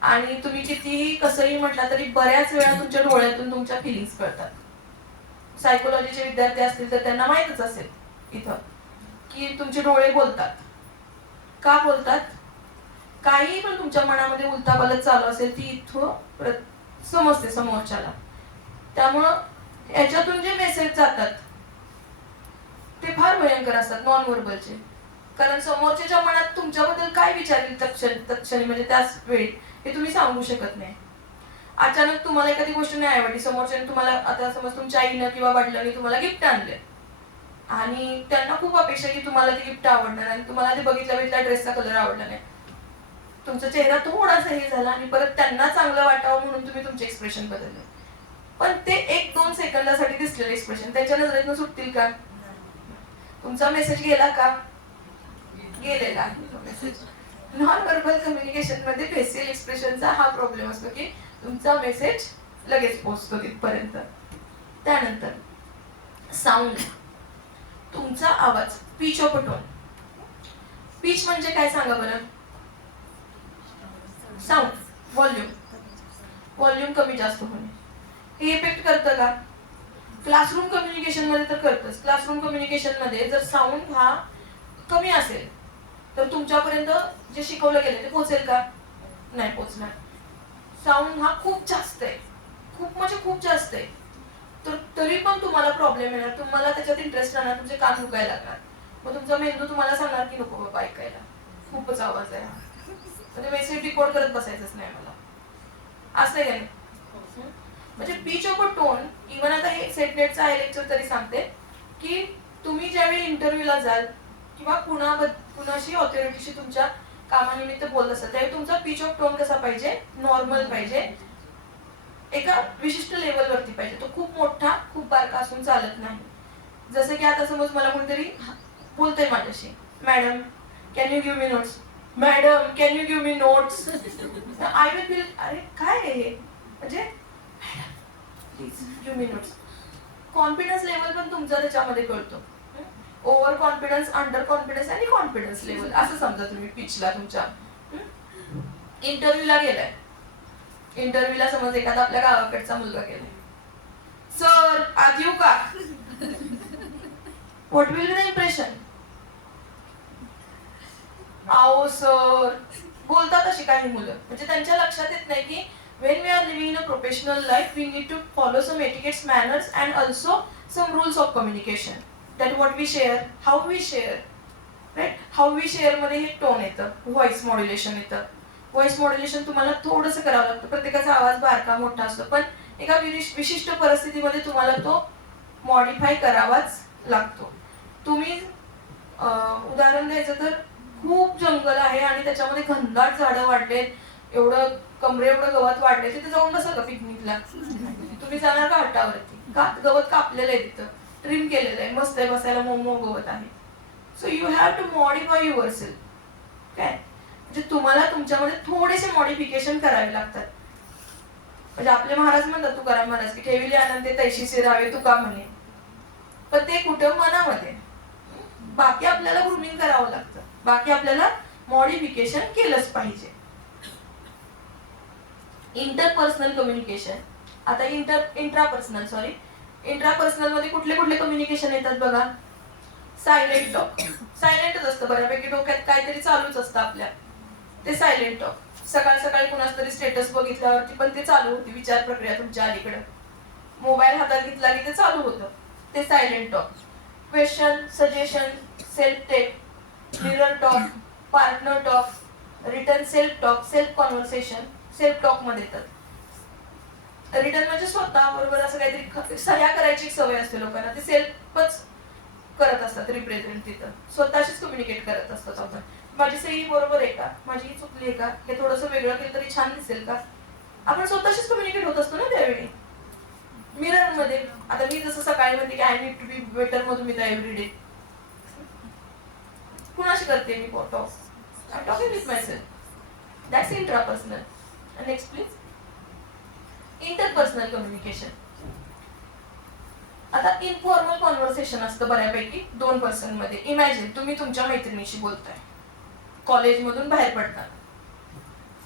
आणि तुम्ही कितीही कसंही म्हटलं तरी बऱ्याच वेळा तुमच्या डोळ्यातून तुमच्या फिलिंग्स कळतात. सायकोलॉजीचे विद्यार्थी असतील तर त्यांना माहीतच असेल इथं की तुमचे डोळे बोलतात. का बोलतात? काही पण तुमच्या मनामध्ये उलथापालथ चालू असेल ती इथं समजते समोरच्याला. त्यामुळं याच्यातून जे मेसेज जातात ते फार भयंकर असतात नॉन व्हर्बलचे. कारण समोरच्याच्या मनात तुमच्याबद्दल काय विचारेल तत्क्षणी म्हणजे त्याच वेळी हे तुम्ही सांगू शकत नाही. अचानक तुम्हाला एखादी गोष्ट नाही आवडली, समोरच्याने तुम्हाला, आता समज तुमच्या आईनं किंवा वडिलांनी तुम्हाला गिफ्ट आणले आणि त्यांना खूप अपेक्षा की तुम्हाला ते गिफ्ट आवडणार आणि तुम्हाला ते बघितल्या ड्रेसचा कलर आवडला नाही, तुमचा चेहरा थोडासा हे झाला आणि परत त्यांना चांगलं वाटावं म्हणून तुम्ही तुमचे एक्सप्रेशन बदलले, पण ते 1-2 सेकंदासाठी दिसलेले एक्सप्रेशन त्यांच्या नजरेतून सुटतील का? तुमचा मेसेज गेला का? गेलेला आहे. नॉन व्हर्बल कम्युनिकेशन मध्ये फेशियल एक्सप्रेशनचा हा प्रॉब्लेम असतो की तुमचा मेसेज लगेच पोहोचतो तिथपर्यंत. त्यानंतर साऊंड, तुमचा आवाज, पिच ऑफ टोन. पिच म्हणजे काय सांगा बरं? साऊंड, व्हॉल्यूम कमी जास्त होणे. हे इफेक्ट करतं का? क्लासरूम कम्युनिकेशन मध्ये तर करतच. क्लासरूम कम्युनिकेशन मध्ये जर साऊंड हा कमी असेल तर तुमच्यापर्यंत जे शिकवलं गेलं ते पोहोचेल का? नाही पोहोचणार. साऊंड हा खूप जास्त आहे, खूप म्हणजे खूप जास्त आहे, तर तरी पण तुम्हाला प्रॉब्लेम येणार, तुम्हाला त्याच्यात इंटरेस्ट राहणार, तुमचे कान दुखायला लागणार, मग तुमचा मेंदू तुम्हाला सांगणार की नको बाबा ऐकायला, खूपच आवाज आहे हा, म्हणजे मेसेज डिकोड करत बसायचंच नाही मला, असं आहे. म्हणजे pitch of a tone, even आता हे सेटनेटचं आहे लेक्चर तरी सांगते की तुम्ही ज्यावेळी इंटरव्ह्यूला जाल किंवा कुणाशी ऑथॉरिटीशी तुमच्या कामानिमित्त बोलत असाल त्यावेळी तुमचा पिच ऑफ टोन कसा पाहिजे? नॉर्मल पाहिजे, एका विशिष्ट लेवलवरती पाहिजे. तो खूप मोठा खूप बारका असून चालत नाही. जसं की आता समज मला कोणतरी बोलतोय माझ्याशी, madam can you give me notes, madam can you give me notes, I will feel अरे काय आहे हे, म्हणजे please give me notes. Confidence level पण तुमचा त्याच्यामध्ये कळतो. ओव्हर कॉन्फिडन्स, अंडर कॉन्फिडन्स आणि कॉन्फिडन्स लेवल असं समजा तुम्ही पिचला तुमच्या. इंटरव्ह्यूला गेलाय, इंटरव्ह्यूला समज एखादा आपल्या गावाकडचा मुलगा गेलाय, सर आज येऊ का? What will be the impression? आओ सर, बोलतात अशी काही मुलं, म्हणजे त्यांच्या लक्षात येत नाही की when we are living in a professional life we need to follow some etiquettes, manners and also some rules of communication, that what we share, how we share, right? how we share मध्ये हे tone येतं, voice modulation येतं. Voice modulation तुम्हाला थोडंसं करावं लागतं, प्रत्येकाचा आवाज बारका मोठा असतो, पण एका विशिष्ट परिस्थितीमध्ये तुम्हाला तो मॉडिफाय करावाच लागतो. तुम्ही उदाहरण द्यायचं तर खूप जंगल आहे आणि त्याच्यामध्ये घनदाट झाडं वाढलेत, एवढं कमरे एवढं गवत वाढले, तिथे जाऊन बसा का पिकनिकला? तुम्ही जाणार का हट्टावरती? का गवत कापलेलं आहे, तिथं ट्रिम केलेलं आहे, मस्त आहे, बसायला मोमो गवत आहे. So you have to modify your self. काय म्हणजे तुम्हाला तुमच्यामध्ये थोडेसे मॉडिफिकेशन करावे लागतात. म्हणजे आपले महाराज म्हणतात, तुकाराम महाराज की ठेविले आनंदे तैशीचे राहावे तुका म्हणे, पण ते कुठं? मनामध्ये. बाकी आपल्याला ग्रूमिंग करावं लागतं, बाकी आपल्याला मॉडिफिकेशन केलंच पाहिजे. Interpersonal communication. आता इंट्रापर्सनल मध्ये कुठले कुठले कम्युनिकेशन येतात बघा? सायलेंट टॉक, सायलेंटच असतं बऱ्यापैकी, डोक्यात काहीतरी चालूच असतं आपल्या, ते सायलेंट टॉक. सकाळी सकाळी कुणाच तरी स्टेटस बघितल्यावरती पण ते चालू होती विचार प्रक्रिया तुमच्या अलीकडे, मोबाईल हातात घेतला की ते चालू होतं, ते silent talk. Question, suggestion, self talk, mirror talk, partner talk, written self talk, self conversation, self talk मध्ये येतात. रिटर्न म्हणजे स्वतः बरोबर असं काहीतरी सह्या करायची सवय असते लोकांना, ते सेल्फच करत असतात रिप्रेझेंट, तिथं स्वतःशीच कम्युनिकेट करत असतात. आपण माझी सही बरोबर आहे का, माझी चुकली आहे का, हे थोडंसं वेगळं केलं तरी छान दिसेल का, आपण स्वतःशीच कम्युनिकेट होत असतो ना त्यावेळी. मिरर मध्ये आता मी जसं सकाळी म्हणते की I need to be better मधून मी एव्हरी डे, कुणाशी करते मी talk? I talking with my self. That's intrapersonal. Next please. Interpersonal communication. आता इनफॉर्मल कॉन्व्हर्सेशन असतं बऱ्यापैकी 2 पर्सन मध्ये. इमॅजिन तुम्ही तुमच्या मैत्रिणीशी बोलताय, कॉलेजमधून बाहेर पडता,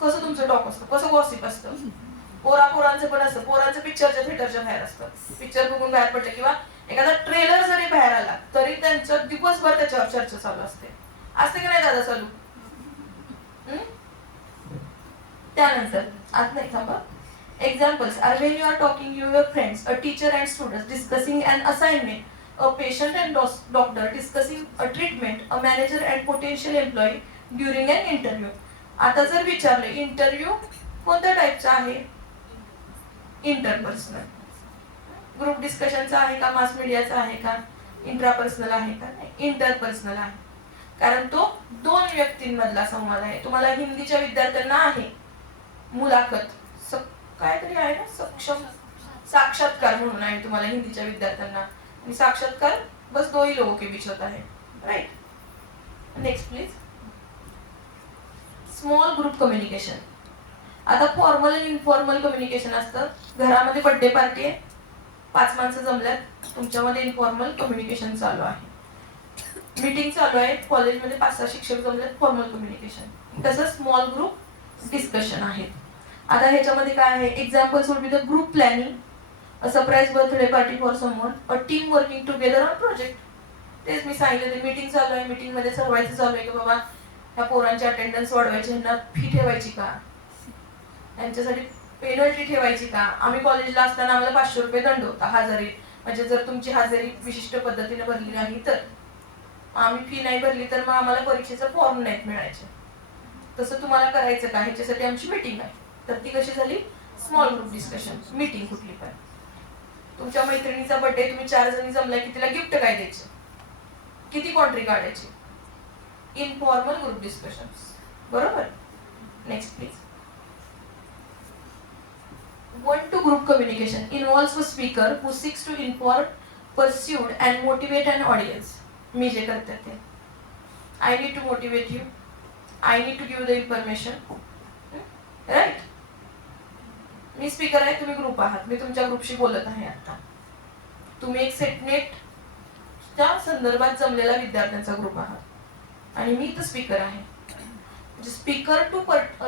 कसं तुमचं टॉक असतं, कसं गॉसिप असतं. पोरांचं पण असतं, पोरांचं पिक्चरच्या थिएटरच्या बाहेर असतं, पिक्चर बघून बाहेर पडलं किंवा एखादा ट्रेलर जरी बाहेर आला तरी त्यांचं दिवसभर त्याच्यावर चर्चा चालू असते की नाही दादा चालू? त्यानंतर आज नाही थांबा. Examples are when you are talking to your friends, a teacher and students discussing an assignment. a patient and doctor discussing a treatment, a manager and potential employee during an interview. आता जर विचारले interview कोणत्या टाईपचा आहे, interpersonal. Group डिस्कशनचा आहे का, मास मीडियाचा आहे का, इंट्रापर्सनल आहे का, इंटरपर्सनल आहे. कारण तो दोन व्यक्तींमधला संवाद आहे. तुम्हाला हिंदीच्या विद्यार्थ्यांना आहे मुलाखत, काहीतरी आहे ना, सक्षम साक्षात्कार म्हणून आहे तुम्हाला हिंदीच्या विद्यार्थ्यांना. आणि साक्षात्कार बस दो ही लोगों के बीच होता है, right. Next please. Small group communication. आता फॉर्मल आणि इनफॉर्मल कम्युनिकेशन असतं. घरामध्ये बर्थडे पार्टी आहे, 5 माणसं जमल्यात, तुमच्यामध्ये इनफॉर्मल कम्युनिकेशन चालू आहे. मीटिंग चालू आहे कॉलेजमध्ये, 5-6 शिक्षक जमलेत, फॉर्मल कम्युनिकेशन. तसं स्मॉल ग्रुप डिस्कशन आहे. आता ह्याच्यामध्ये काय आहे, examples would be the group planning, a surprise birthday party for someone, a team working together on project. तेच मी सांगितलं, ते मीटिंग चालू आहे, मीटिंग मध्ये ठरवायचं चालू आहे की बाबा ह्या पोरांची अटेंडन्स वाढवायची, ह्यांना फी ठेवायची का, त्यांच्यासाठी पेनल्टी ठेवायची का. आम्ही कॉलेजला असताना आम्हाला 500 रुपये दंड होता हजेरी, म्हणजे जर तुमची हजेरी विशिष्ट पद्धतीने भरली नाही तर. आम्ही फी नाही भरली तर मग आम्हाला परीक्षेचा फॉर्म नाहीत मिळायचे. तसं तुम्हाला करायचं का, ह्याच्यासाठी आमची मीटिंग आहे. तर ती कशी झाली, स्मॉल ग्रुप डिस्कशन. मीटिंग कुठली पण. तुमच्या मैत्रिणीचा बर्थडे, तुम्ही 4 जणी जमलाय की तिला गिफ्ट काय द्यायचं, किती कॉन्ट्री काढायची, इनफॉर्मल ग्रुप डिस्कशन. बरोबर. Next please. 1-to group communication involves a speaker who seeks to inform, pursue and motivate an audience. मी जे करते ते, I need to motivate you, I need to give the information, right? Me speaker आहे, तुम्ही group आहात, मी तुमच्या ग्रुपशी बोलत आहे आता. तुम्ही एक सेटनेटच्या संदर्भात जमलेला विद्यार्थ्यांचा ग्रुप आहात आणि मी तर स्पीकर आहे. Speaker to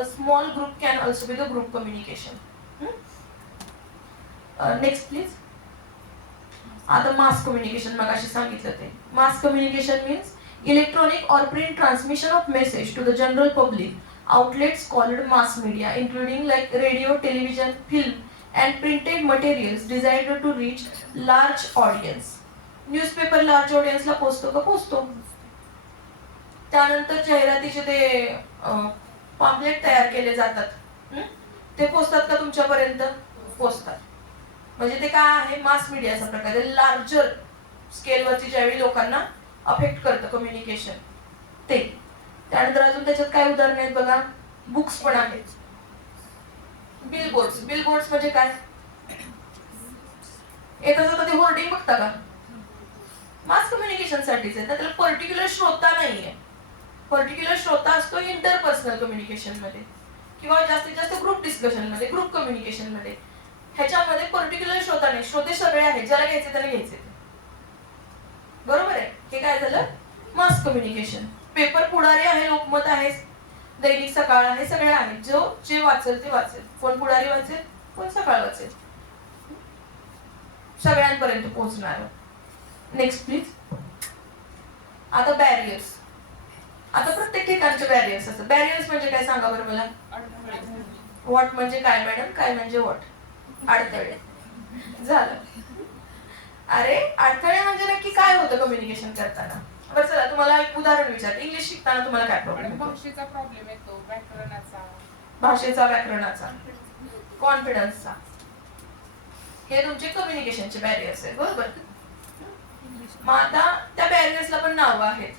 small group can also be the group communication. Next please. आता मास कम्युनिकेशन मग अशी सांगितलं ते. Mass communication means electronic or print transmission of message to the general public outlets called mass media, including like radio, television, film and printed materials designed to reach large audience. Newspaper large ऑडियन्सला पोचतो का, पोचतो. त्यानंतर जाहिरातीचे ते pamphlet तयार केले जातात, ते पोचतात का तुमच्यापर्यंत, पोचतात. म्हणजे ते काय आहे, मास मीडियाचा प्रकार आहे. लार्जर स्केलवरती ज्यावेळी लोकांना अफेक्ट करतं कम्युनिकेशन ते. त्यानंतर अजून त्याच्यात काय उदाहरण आहेत बघा, बुक्स पण आहेत. बिलबोर्ड्स. बिलबोर्ड्स म्हणजे काय, येता जाता ते होर्डिंग बघता का, मास कम्युनिकेशन साठीच आहे. त्याला पर्टिक्युलर श्रोता नाहीये. पर्टिक्युलर श्रोता असतो इंटरपर्सनल कम्युनिकेशन मध्ये किंवा जास्तीत जास्त ग्रुप डिस्कशन मध्ये, ग्रुप कम्युनिकेशन मध्ये. ह्याच्यामध्ये पर्टिक्युलर श्रोता नाही, श्रोते सगळे आहेत, ज्याला घ्यायचे त्याला घ्यायचे. बरोबर आहे. हे काय झालं, मास कम्युनिकेशन. पेपर पुढारी आहे, लोकमत आहे, दैनिक सकाळ आहे, सगळे आहेत. जो जे वाचेल ते वाचेल. कोण पुढारी वाचेल, कोण सकाळ वाचेल, सगळ्यांपर्यंत पोहोचणार. Next please. आता बॅरियर्स. आता प्रत्येक ठिकाणचे बॅरियर्स असतात. बॅरियर्स म्हणजे काय सांगा बरं मला. व्हॉट म्हणजे काय मॅडम, काय म्हणजे व्हॉट, अडथळे. झालं. अरे अडथळे म्हणजे नक्की काय होतं कम्युनिकेशन करताना. बरं चला, तुम्हाला एक उदाहरण विचार. इंग्लिश शिकताना तुम्हाला काय प्रॉब्लेम, भाषेचा प्रॉब्लेम येतो, व्याकरणाचा, भाषेचा, व्याकरणाचा, कॉन्फिडन्सचा. हे तुमचे कम्युनिकेशनचे बॅरियर्स आहेत. बरोबर. मग आता त्या बॅरियर्सला पण नावं आहेत.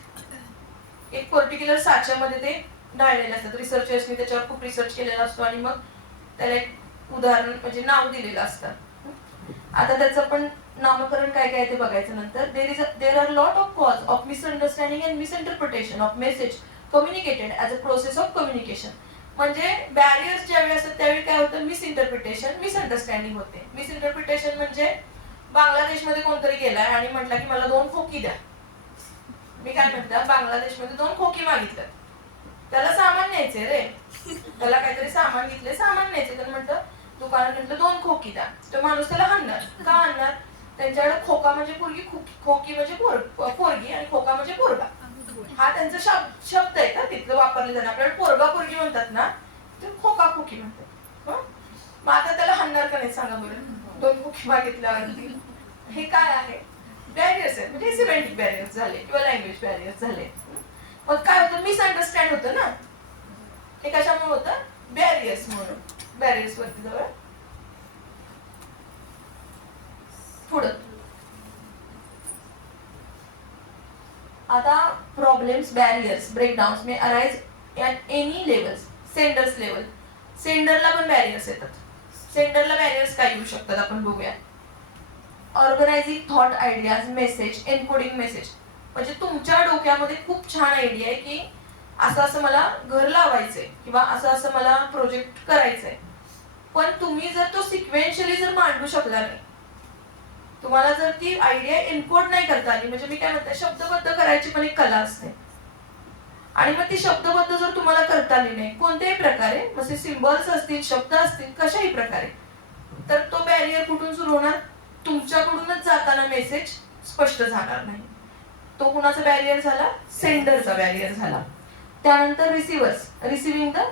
एक पर्टिक्युलर साच्यामध्ये ते ढाळलेले असतात. रिसर्चर्सनी त्याच्यावर खूप रिसर्च केलेला असतो आणि मग त्याला एक उदाहरण म्हणजे नाव दिलेलं असतं. आता त्याचं पण नामकरण काय काय ते बघायचं नंतर. There are lot of cause of misunderstanding and misinterpretation of message communicated as a process of communication. म्हणजे बॅरियर्स ज्यावेळी असतात त्यावेळी काय होतं, मिसइंटरप्रिटेशन, मिसअंडरस्टँडिंग होते. मिसइंटरप्रिटेशन म्हणजे बांगलादेशमध्ये कोणतरी गेलाय आणि म्हटलं की मला 2 खोकी द्या. मी काय म्हणतात, बांगलादेशमध्ये 2 खोकी मागितलं, त्याला सामान न्यायचे रे, त्याला काहीतरी सामान घेतले, सामान न्यायचे. तर म्हटलं दुकानात म्हटलं 2 खोकी द्या. तो माणूस त्याला हाणणार का, हाणणार, त्यांच्याकडे खोका म्हणजे पोरगी, खोकी म्हणजे पोरगी आणि खोका म्हणजे पोरगा. हा त्यांचा शब्द आहे का तिथलं वापरले जाणार. आपल्याकडे पोरगा पोरगी म्हणतात ना, ते खोका खोकी म्हणतात. मग आता त्याला हाणणार का नाही सांगा बरं, 2 खोकी मागितल्यावरती. हे काय आहे, बॅरियर्स आहेत, म्हणजे सिमेंटिक बॅरियर्स झाले किंवा लँग्वेज बॅरियर्स झाले. मग काय होतं, मिसअंडरस्टँड होतं ना. हे कशामुळे होतं, बॅरियर्स म्हणून. बॅरियर्स वरती जवळ पुढं. आता problems, barriers, breakdowns may arise at any levels. Sender's level, सेंडरला पण बॅरियर्स येतात. सेंडरला बॅरियर्स काय येऊ शकतात आपण बघूया. Organising thought, ideas, message, encoding message. म्हणजे तुमच्या डोक्यामध्ये खूप छान आयडिया आहे की असं असं मला घर लावायचंय किंवा असं असं मला प्रोजेक्ट करायचंय, पण तुम्ही जर तो सिक्वेन्शियली जर मांडू शकला नाही, तुम्हाला जर ती आयडिया एन्कोड नाही करता आली, म्हणजे मी काय म्हणते, शब्दबद्ध करायची पण एक कला असते. आणि मग ती शब्दबद्ध जर तुम्हाला करता आली नाही कोणत्याही प्रकारे, मग ते सिम्बॉल्स असतील, शब्द असतील, कशाही प्रकारे, तर तो बॅरियर कुठून सुरू होणार, तुमच्याकडूनच जाताना मेसेज स्पष्ट जाणार नाही. तो कुणाचा बॅरियर झाला, सेंडरचा बॅरियर झाला. त्यानंतर receivers, receiving the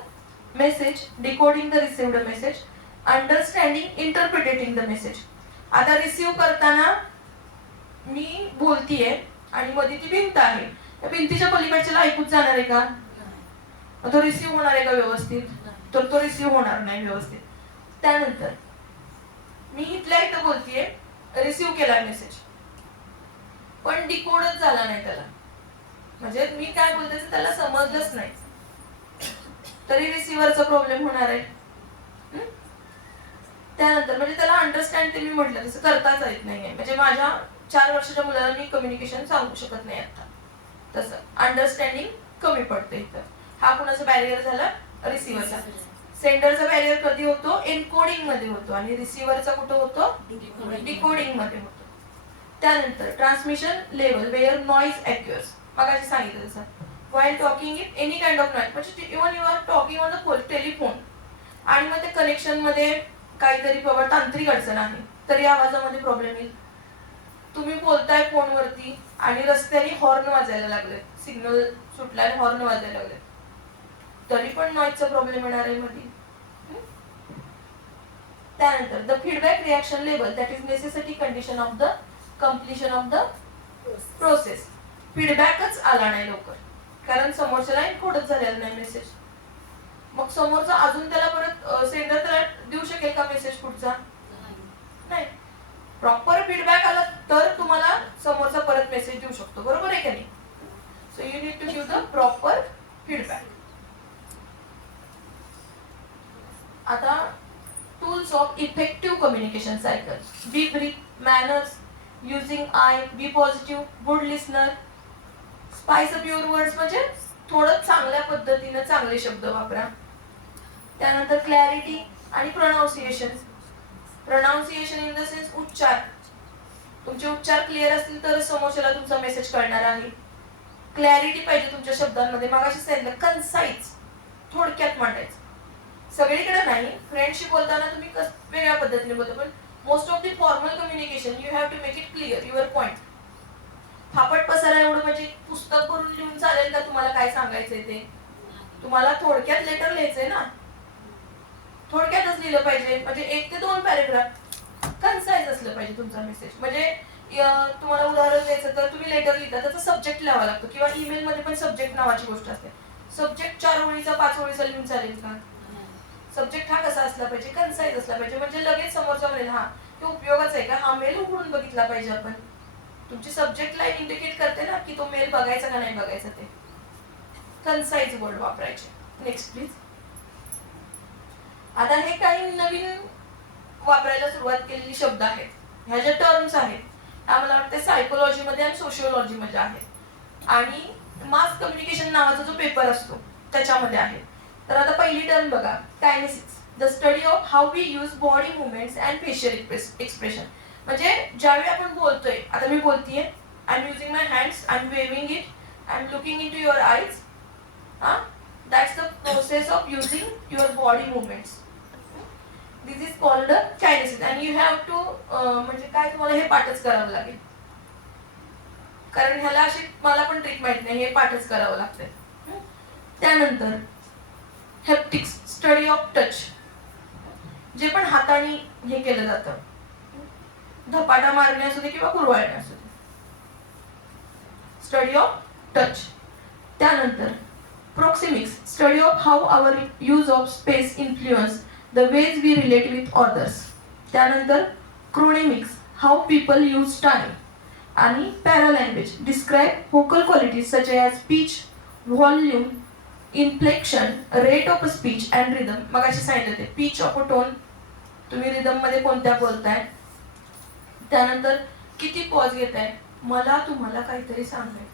message, decoding the received message, understanding, interpreting the message. आता रिसिव्ह करताना मी बोलतीये आणि मध्ये ती भिंत आहे, त्या भिंतीच्या पलीकडच्याला ऐकूच जाणार आहे का, तो रिसिव्ह होणार आहे का व्यवस्थित, तर तो रिसिव्ह होणार नाही व्यवस्थित. त्यानंतर मी इथल्या इथं बोलतीये, रिसिव्ह केला मेसेज, पण डिकोडच झाला नाही त्याला, म्हणजे मी काय बोलते त्याला समजलंच नाही, तरी रिसिव्हरचा प्रॉब्लेम होणार आहे. त्यानंतर म्हणजे त्याला अंडरस्टँड, ते मी म्हटलं तसं करताच येत नाहीये. म्हणजे माझ्या 4 वर्षाच्या मुलाला मी कम्युनिकेशन सांगू शकत नाही आता, तसं अंडरस्टँडिंग कमी पडते इथं. हा कुणाचा बॅरियर झाला, रिसिव्हरचा. सेंडरचा बॅरियर कधी होतो, एन्कोडिंग मध्ये होतो, आणि रिसिव्हरचा कुठं होतो, डिकोडिंग मध्ये होतो. त्यानंतर transmission level where noise occurs, मगाशी सांगितलं तसं. While talking it any kind of noise, म्हणजे even you are talking on the telephone आणि मग ते कनेक्शन मध्ये काहीतरी बाबा तांत्रिक अडचण आहे, तरी आवाजामध्ये प्रॉब्लेम येईल. तुम्ही बोलताय फोनवरती आणि रस्त्याने हॉर्न वाजायला लागले, सिग्नल सुटल्याने हॉर्न वाजायला लागले, तरी पण नॉइजचा प्रॉब्लेम येणार आहे मध्ये. त्यानंतर the feedback reaction level, that is necessity condition of the completion of the process. फीडबॅकच आला नाही लवकर, कारण समोरच्याला एन्कोडच झालेला नाही मेसेज. मग समोरचा अजून त्याला परत सेंडर त्याला देऊ शकेल का मेसेज पुढचा, नाही. प्रॉपर फीडबॅक आला तर तुम्हाला समोरचा परत मेसेज देऊ शकतो, बरोबर आहे का नाही. So you need to give the proper feedback. आता tools of effective communication cycle, be brief, manners, using eye, be positive, good listener, spice up your words, म्हणजे थोडं चांगल्या पद्धतीनं चांगले शब्द वापरा. त्यानंतर क्लॅरिटी आणि pronunciation. Pronunciation in the sense उच्चार, तुमचे उच्चार क्लिअर असतील तर समोरच्याला तुमचा मेसेज कळणार आहे. क्लॅरिटी पाहिजे तुमच्या शब्दांमध्ये, मागाशी सांगितलं कन्साइज, थोडक्यात मांडायचं. सगळीकडे नाही, फ्रेंडशी बोलताना तुम्ही वेगळ्या पद्धतीने बोलता, पण most of the formal communication you have to make it clear, your point. फापट पसारा एवढं म्हणजे पुस्तक भरून लिहून चालेल का तुम्हाला काय सांगायचंय ते, तुम्हाला थोडक्यात लेटर लिहायचंय ना, थोडक्यातच लिहिलं पाहिजे. म्हणजे 1 ते 2 पॅरेग्राफ कन्साइज असलं पाहिजे तुमचा मेसेज. म्हणजे तुम्हाला उदाहरण द्यायचं तर तुम्ही लेटर लिहिता, त्याचा सब्जेक्ट लिहावा लागतो, किंवा ईमेल मध्ये पण सब्जेक्ट नावाची गोष्ट असते. सब्जेक्ट 4 ओळीचा 5 ओळीचा लिहून चालेल का, सब्जेक्ट हा कसा असला पाहिजे, कन्साइज असला पाहिजे. म्हणजे लगेच समोरचा म्हणेल हा तो उपयोगाचा आहे का, हा मेल उघडून बघितला पाहिजे आपण. तुमची सब्जेक्ट लाईन इंडिकेट करते ना की तो मेल बघायचा का नाही बघायचा ते. कन्साइज वर्ड वापरायचे. Next please. आता हे काही नवीन वापरायला सुरुवात केलेली शब्द आहेत, ह्या ज्या टर्म्स आहेत ह्या मला वाटतं सायकोलॉजी मध्ये आणि सोशिओलॉजी मध्ये आहेत, आणि मास कम्युनिकेशन नावाचा जो पेपर असतो त्याच्यामध्ये आहे. तर आता पहिली टर्म बघा, kinesics, the study of how we use body movements and facial expression. म्हणजे ज्यावेळी आपण बोलतोय, आता मी बोलतीये, I am using my hands, I am waving it, I am looking into your eyes, that's the process of using your body movements. This is called kinesis, and you have to म्हणजे काय तुम्हाला हे पाठच करावं लागेल, कारण ह्याला अशी मला पण ट्रिक माहित नाही, हे पाठच करावं लागतंय. त्यानंतर हेप्टिक्स, स्टडी ऑफ टच, जे पण हाताने हे केलं जातं, धपाटा मारणे असू दे किंवा कुरवाळणे असू दे, स्टडी ऑफ टच. त्यानंतर proxemics, study of how our use of space influence the ways we relate with others. त्यानंतर chronemics, how people use time. आणि paralanguage, describe vocal qualities such as pitch, volume, inflection, rate of speech and rhythm. मग असे सांगितलं ते pitch of a tone, तुम्ही rhythm मध्ये कोणत्या बोलताय. त्यानंतर किती पॉज घेताय, मला तुम्हाला काहीतरी सांगायचं.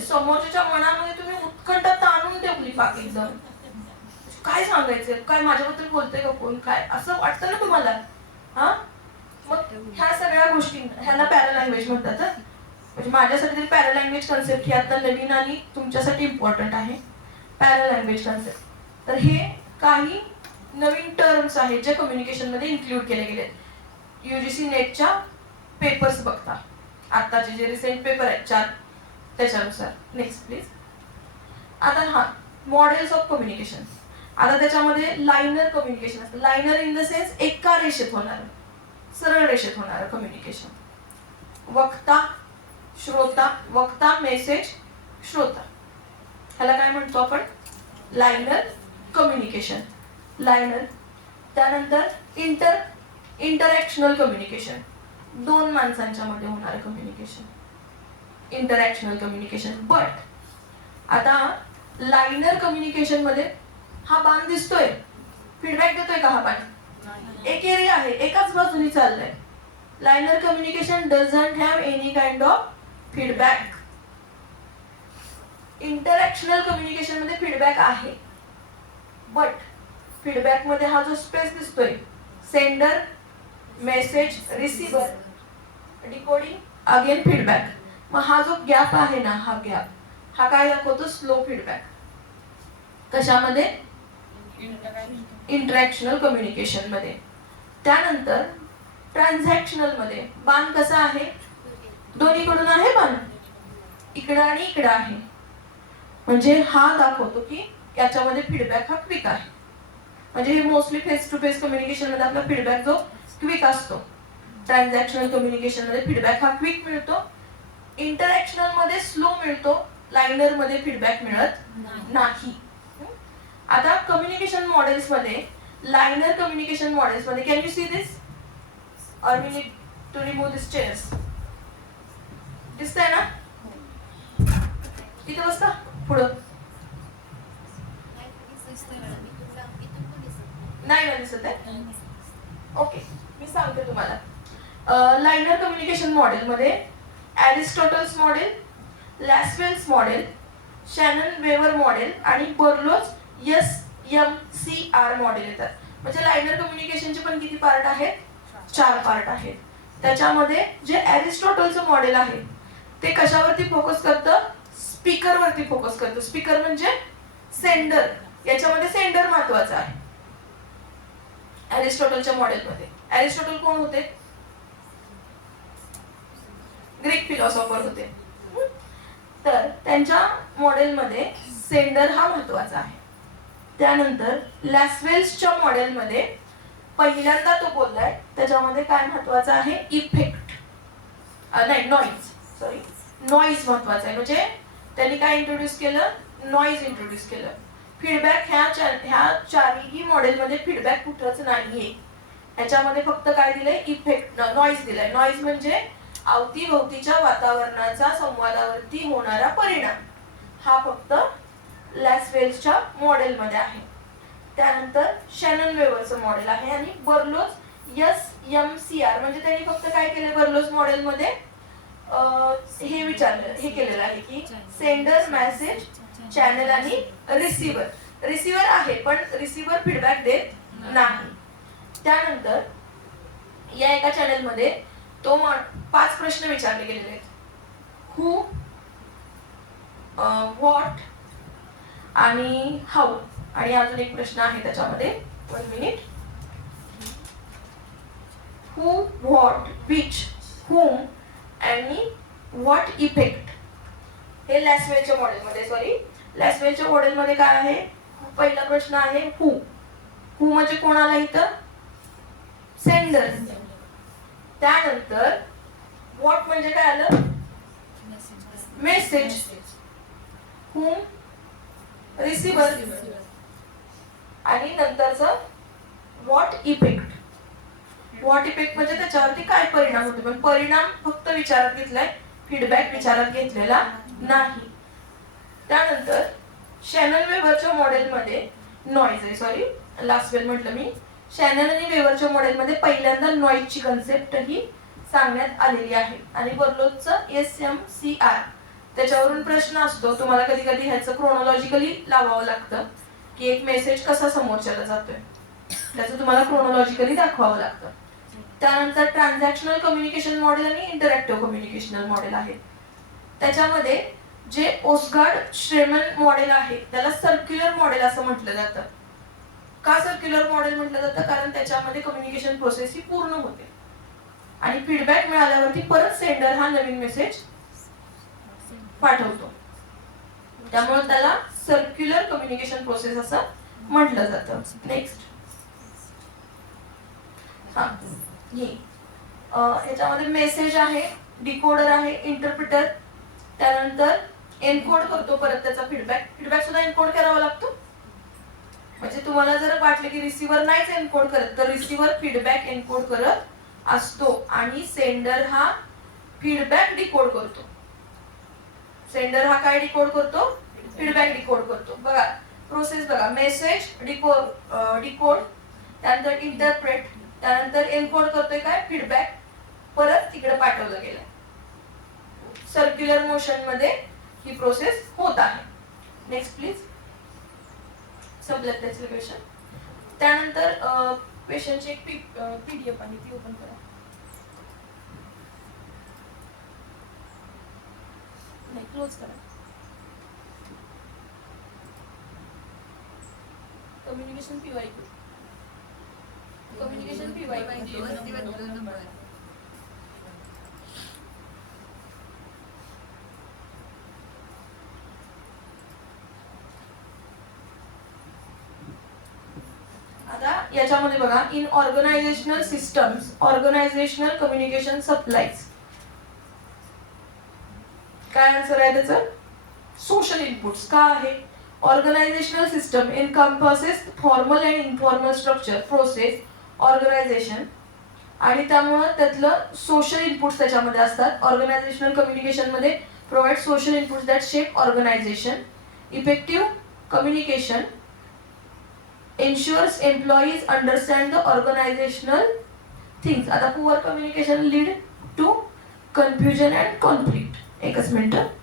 समोरच्या मनामध्ये तुम्ही उत्कंठा ताणून ठेवली पाक एकदम, काय सांगायचं, काय माझ्याबद्दल बोलतोय का कोण, काय असं वाटतं ना तुम्हाला. हा मग ह्या सगळ्या गोष्टी ह्याला पॅरालँग्वेज म्हणतात. म्हणजे माझ्यासाठी तरी पॅरालँग्वेज कन्सेप्ट ही आता नवीन आणि तुमच्यासाठी इम्पॉर्टंट आहे. पॅरालँग्वेज कन्सेप्ट, तर हे काही नवीन टर्म्स आहेत जे कम्युनिकेशन मध्ये इन्क्लूड केले गेले. UGC नेटच्या पेपर्स बघता, आताचे जे रिसेंट पेपर आहेत 4 त्याच्यानुसार. Next please. आता मॉडेल्स ऑफ कम्युनिकेशन. आता त्याच्यामध्ये लायनर कम्युनिकेशन असतं. लायनर इन द सेन्स एका रेषेत होणार, सरळ रेषेत होणार कम्युनिकेशन. वक्ता, श्रोता, वक्ता, मेसेज, श्रोता, ह्याला काय म्हणतो आपण, लायनर कम्युनिकेशन. लायनर. त्यानंतर इंटरॅक्शनल कम्युनिकेशन, 2 माणसांच्या मध्ये होणारं कम्युनिकेशन, इंटरॅक्शनल कम्युनिकेशन. बट आता लायनर कम्युनिकेशन मध्ये हा बाण दिसतोय, फीडबॅक देतोय का हा बाण, एक एरिया आहे, एकाच बाजूने चाललंय. Linear communication doesn't have any kind of feedback. Interactional communication मध्ये फीडबॅक आहे, बट फीडबॅक मध्ये हा जो स्पेस दिसतोय, sender, message, receiver, decoding, again feedback. मग हा जो गॅप आहे ना, हा गॅप हा काय दाखवतो, स्लो फीडबॅक. कशामध्ये, इंटरॅक्शनल कम्युनिकेशन मध्ये. त्यानंतर ट्रान्झॅक्शनल मध्ये बाण कसा आहे, दोन्हीकडून आहे बाण, इकडं आणि इकडं आहे. म्हणजे हा दाखवतो की याच्यामध्ये फीडबॅक हा क्विक आहे. म्हणजे हे mostly face to face communication मध्ये आपला फीडबॅक जो क्विक असतो. ट्रान्झॅक्शनल कम्युनिकेशन मध्ये फीडबॅक हा क्विक मिळतो, इंटरॅक्शनल मध्ये स्लो मिळतो, लायनर मध्ये फीडबॅक मिळत नाही. आता कम्युनिकेशन मॉडेल्स मध्ये, लायनर कम्युनिकेशन मॉडेल्स मध्ये, can you see this or we need to remove this chairs. दिसतंय ना, इथे बसता पुढं, नाही ना दिसत आहे. ओके, मी सांगते तुम्हाला. लायनर कम्युनिकेशन मॉडेल मध्ये ॲरिस्टॉटल्स मॉडेल, लॅसवेल्स मॉडेल, शॅनन वेवर मॉडेल आणि बर्लोच SMCR मॉडेल येतात. म्हणजे लायनर कम्युनिकेशनचे पण किती पार्ट आहेत, 4 पार्ट आहेत. त्याच्यामध्ये जे ॲरिस्टॉटलचं मॉडेल आहे ते कशावरती फोकस करतं, स्पीकर वरती फोकस करतं. स्पीकर म्हणजे सेंडर, याच्यामध्ये सेंडर महत्वाचा आहे ॲरिस्टॉटलच्या मॉडेलमध्ये. ॲरिस्टॉटल कोण होते, ग्रीक फिलॉसॉफर होते. तर त्यांच्या मॉडेलमध्ये सेंडर हा महत्वाचा आहे. त्यानंतर लॅसवेल्सच्या मॉडेलमध्ये पहिल्यांदा तो बोललाय, त्याच्यामध्ये काय महत्वाचं आहे, इफेक्ट, नाही नॉइज, सॉरी नॉइज महत्वाचा आहे. म्हणजे त्यांनी काय इंट्रोड्यूस केलं, नॉइज इंट्रोड्यूस केलं. फीडबॅक ह्या 4ही मॉडेलमध्ये फीडबॅक कुठंच नाहीये. ह्याच्यामध्ये फक्त काय दिलंय, इफेक्ट, नॉइज दिलाय. नॉइज म्हणजे अवतीभोवतीच्या वातावरणाचा संवादावरती होणारा परिणाम, हा फक्त लॅसवेल्सच्या मॉडेलमध्ये आहे. त्यानंतर शॅनन वेवरचं मॉडेल आहे आणि बर्लोच SMCR म्हणजे त्यांनी फक्त काय केलं, बर्लोच मॉडेलमध्ये हे विचारलं, हे केलेलं आहे की सेंडर, मेसेज, चॅनल आणि रिसिव्हर. रिसिव्हर आहे पण रिसिव्हर फीडबॅक देत नाही. त्यानंतर या एका चॅनल मध्ये तो 5 प्रश्न विचारले गेलेले आहेत. हू, व्हॉट आणि हाऊ. आणि अजून एक प्रश्न आहे त्याच्यामध्ये, 1 मिनिट. हू, व्हॉट, विच, हुम आणि व्हॉट इफेक्ट. हे लॅसवेलच्या मॉडेलमध्ये, सॉरी लॅसवेलच्या मॉडेलमध्ये काय आहे, पहिला प्रश्न आहे हू. हू म्हणजे कोणाला इथं, सेंडर. त्यानंतर व्हॉट म्हणजे काय आलं? मेसेज. हुम? रिसिव्हर. आणि नंतरचं व्हॉट इफेक्ट. व्हॉट इफेक्ट म्हणजे त्याच्यावरती काय परिणाम होतो. पण परिणाम फक्त विचारात घेतलाय, फीडबॅक विचारात घेतलेला नाही. त्यानंतर शॅनन वेव्हरच्या मॉडेलमध्ये नॉइज आहे, सॉरी लास्ट वेल म्हटलं मी. शॅनन आणि वेव्हरच्या मॉडेलमध्ये पहिल्यांदा नॉइजची कन्सेप्ट ही सांगण्यात आलेली आहे. आणि बर्लोजचं SMCR त्याच्यावरून प्रश्न असतो. तुम्हाला कधी कधी ह्याचं क्रोनॉलॉजिकली लावावं लागतं की एक मेसेज कसा समोरच्याला जातोय, त्याचं तुम्हाला क्रोनॉलॉजिकली दाखवावं लागतं. त्यानंतर ट्रान्झॅक्शनल कम्युनिकेशन मॉडेल आणि इंटरॅक्टिव्ह कम्युनिकेशनल मॉडेल आहे. त्याच्यामध्ये जे ओसगार्ड श्रेमन मॉडेल आहे त्याला सर्क्युलर मॉडेल असं म्हटलं जातं. का सर्क्युलर मॉडेल म्हटलं जातं? कारण त्याच्यामध्ये कम्युनिकेशन प्रोसेस ही पूर्ण होते आणि फीडबॅक मिळाल्यावरती परत सेंडर हा नवीन मेसेज पाठवतो. त्यामुळे त्याला सर्क्युलर कम्युनिकेशन प्रोसेस असं म्हटलं जातं. नेक्स्ट ह्याच्यामध्ये मेसेज आहे, डिकोडर आहे, इंटरप्रिटर. त्यानंतर एनकोड करतो परत त्याचा फीडबॅक सुद्धा एनकोड करावा लागतो. म्हणजे तुम्हाला जर वाटलं की रिसिव्हर नाहीच एनकोड करत तर रिसिव्हर फीडबॅक एनकोड करत असतो आणि सेंडर हा फीडबॅक डिकोड करतो. सेंडर हा काय डिकोड करतो? फीडबॅक डिकोड करतो. बघा प्रोसेस बघा, मेसेज डिकोड, त्यानंतर इंटरप्रेट, त्यानंतर एनकोड करतोय काय? फीडबॅक, परत तिकडे पाठवलं गेलं. सर्क्युलर मोशन मध्ये ही प्रोसेस होत आहे. Next please. संपलं त्याचं क्वेश्चन. त्यानंतर क्वेश्चनची एक PDF आहे ती ओपन करा. नाही, क्लोज करा. Communication PYQ. Communication PYQ. आता याच्यामध्ये बघा, in organisational systems organisational communication supplies. काय आन्सर आहे त्याचं? Social inputs. का आहे? Organisational system encompasses formal and informal structure, process, organisation आणि त्यामुळं त्यातलं सोशल इनपुट्स त्याच्यामध्ये असतात. ऑर्गनायझेशनल कम्युनिकेशन मध्ये provide social inputs that shape organisation. Effective communication ensures employees understand the organizational things. आता poor communication lead to confusion and conflict. एकच minute.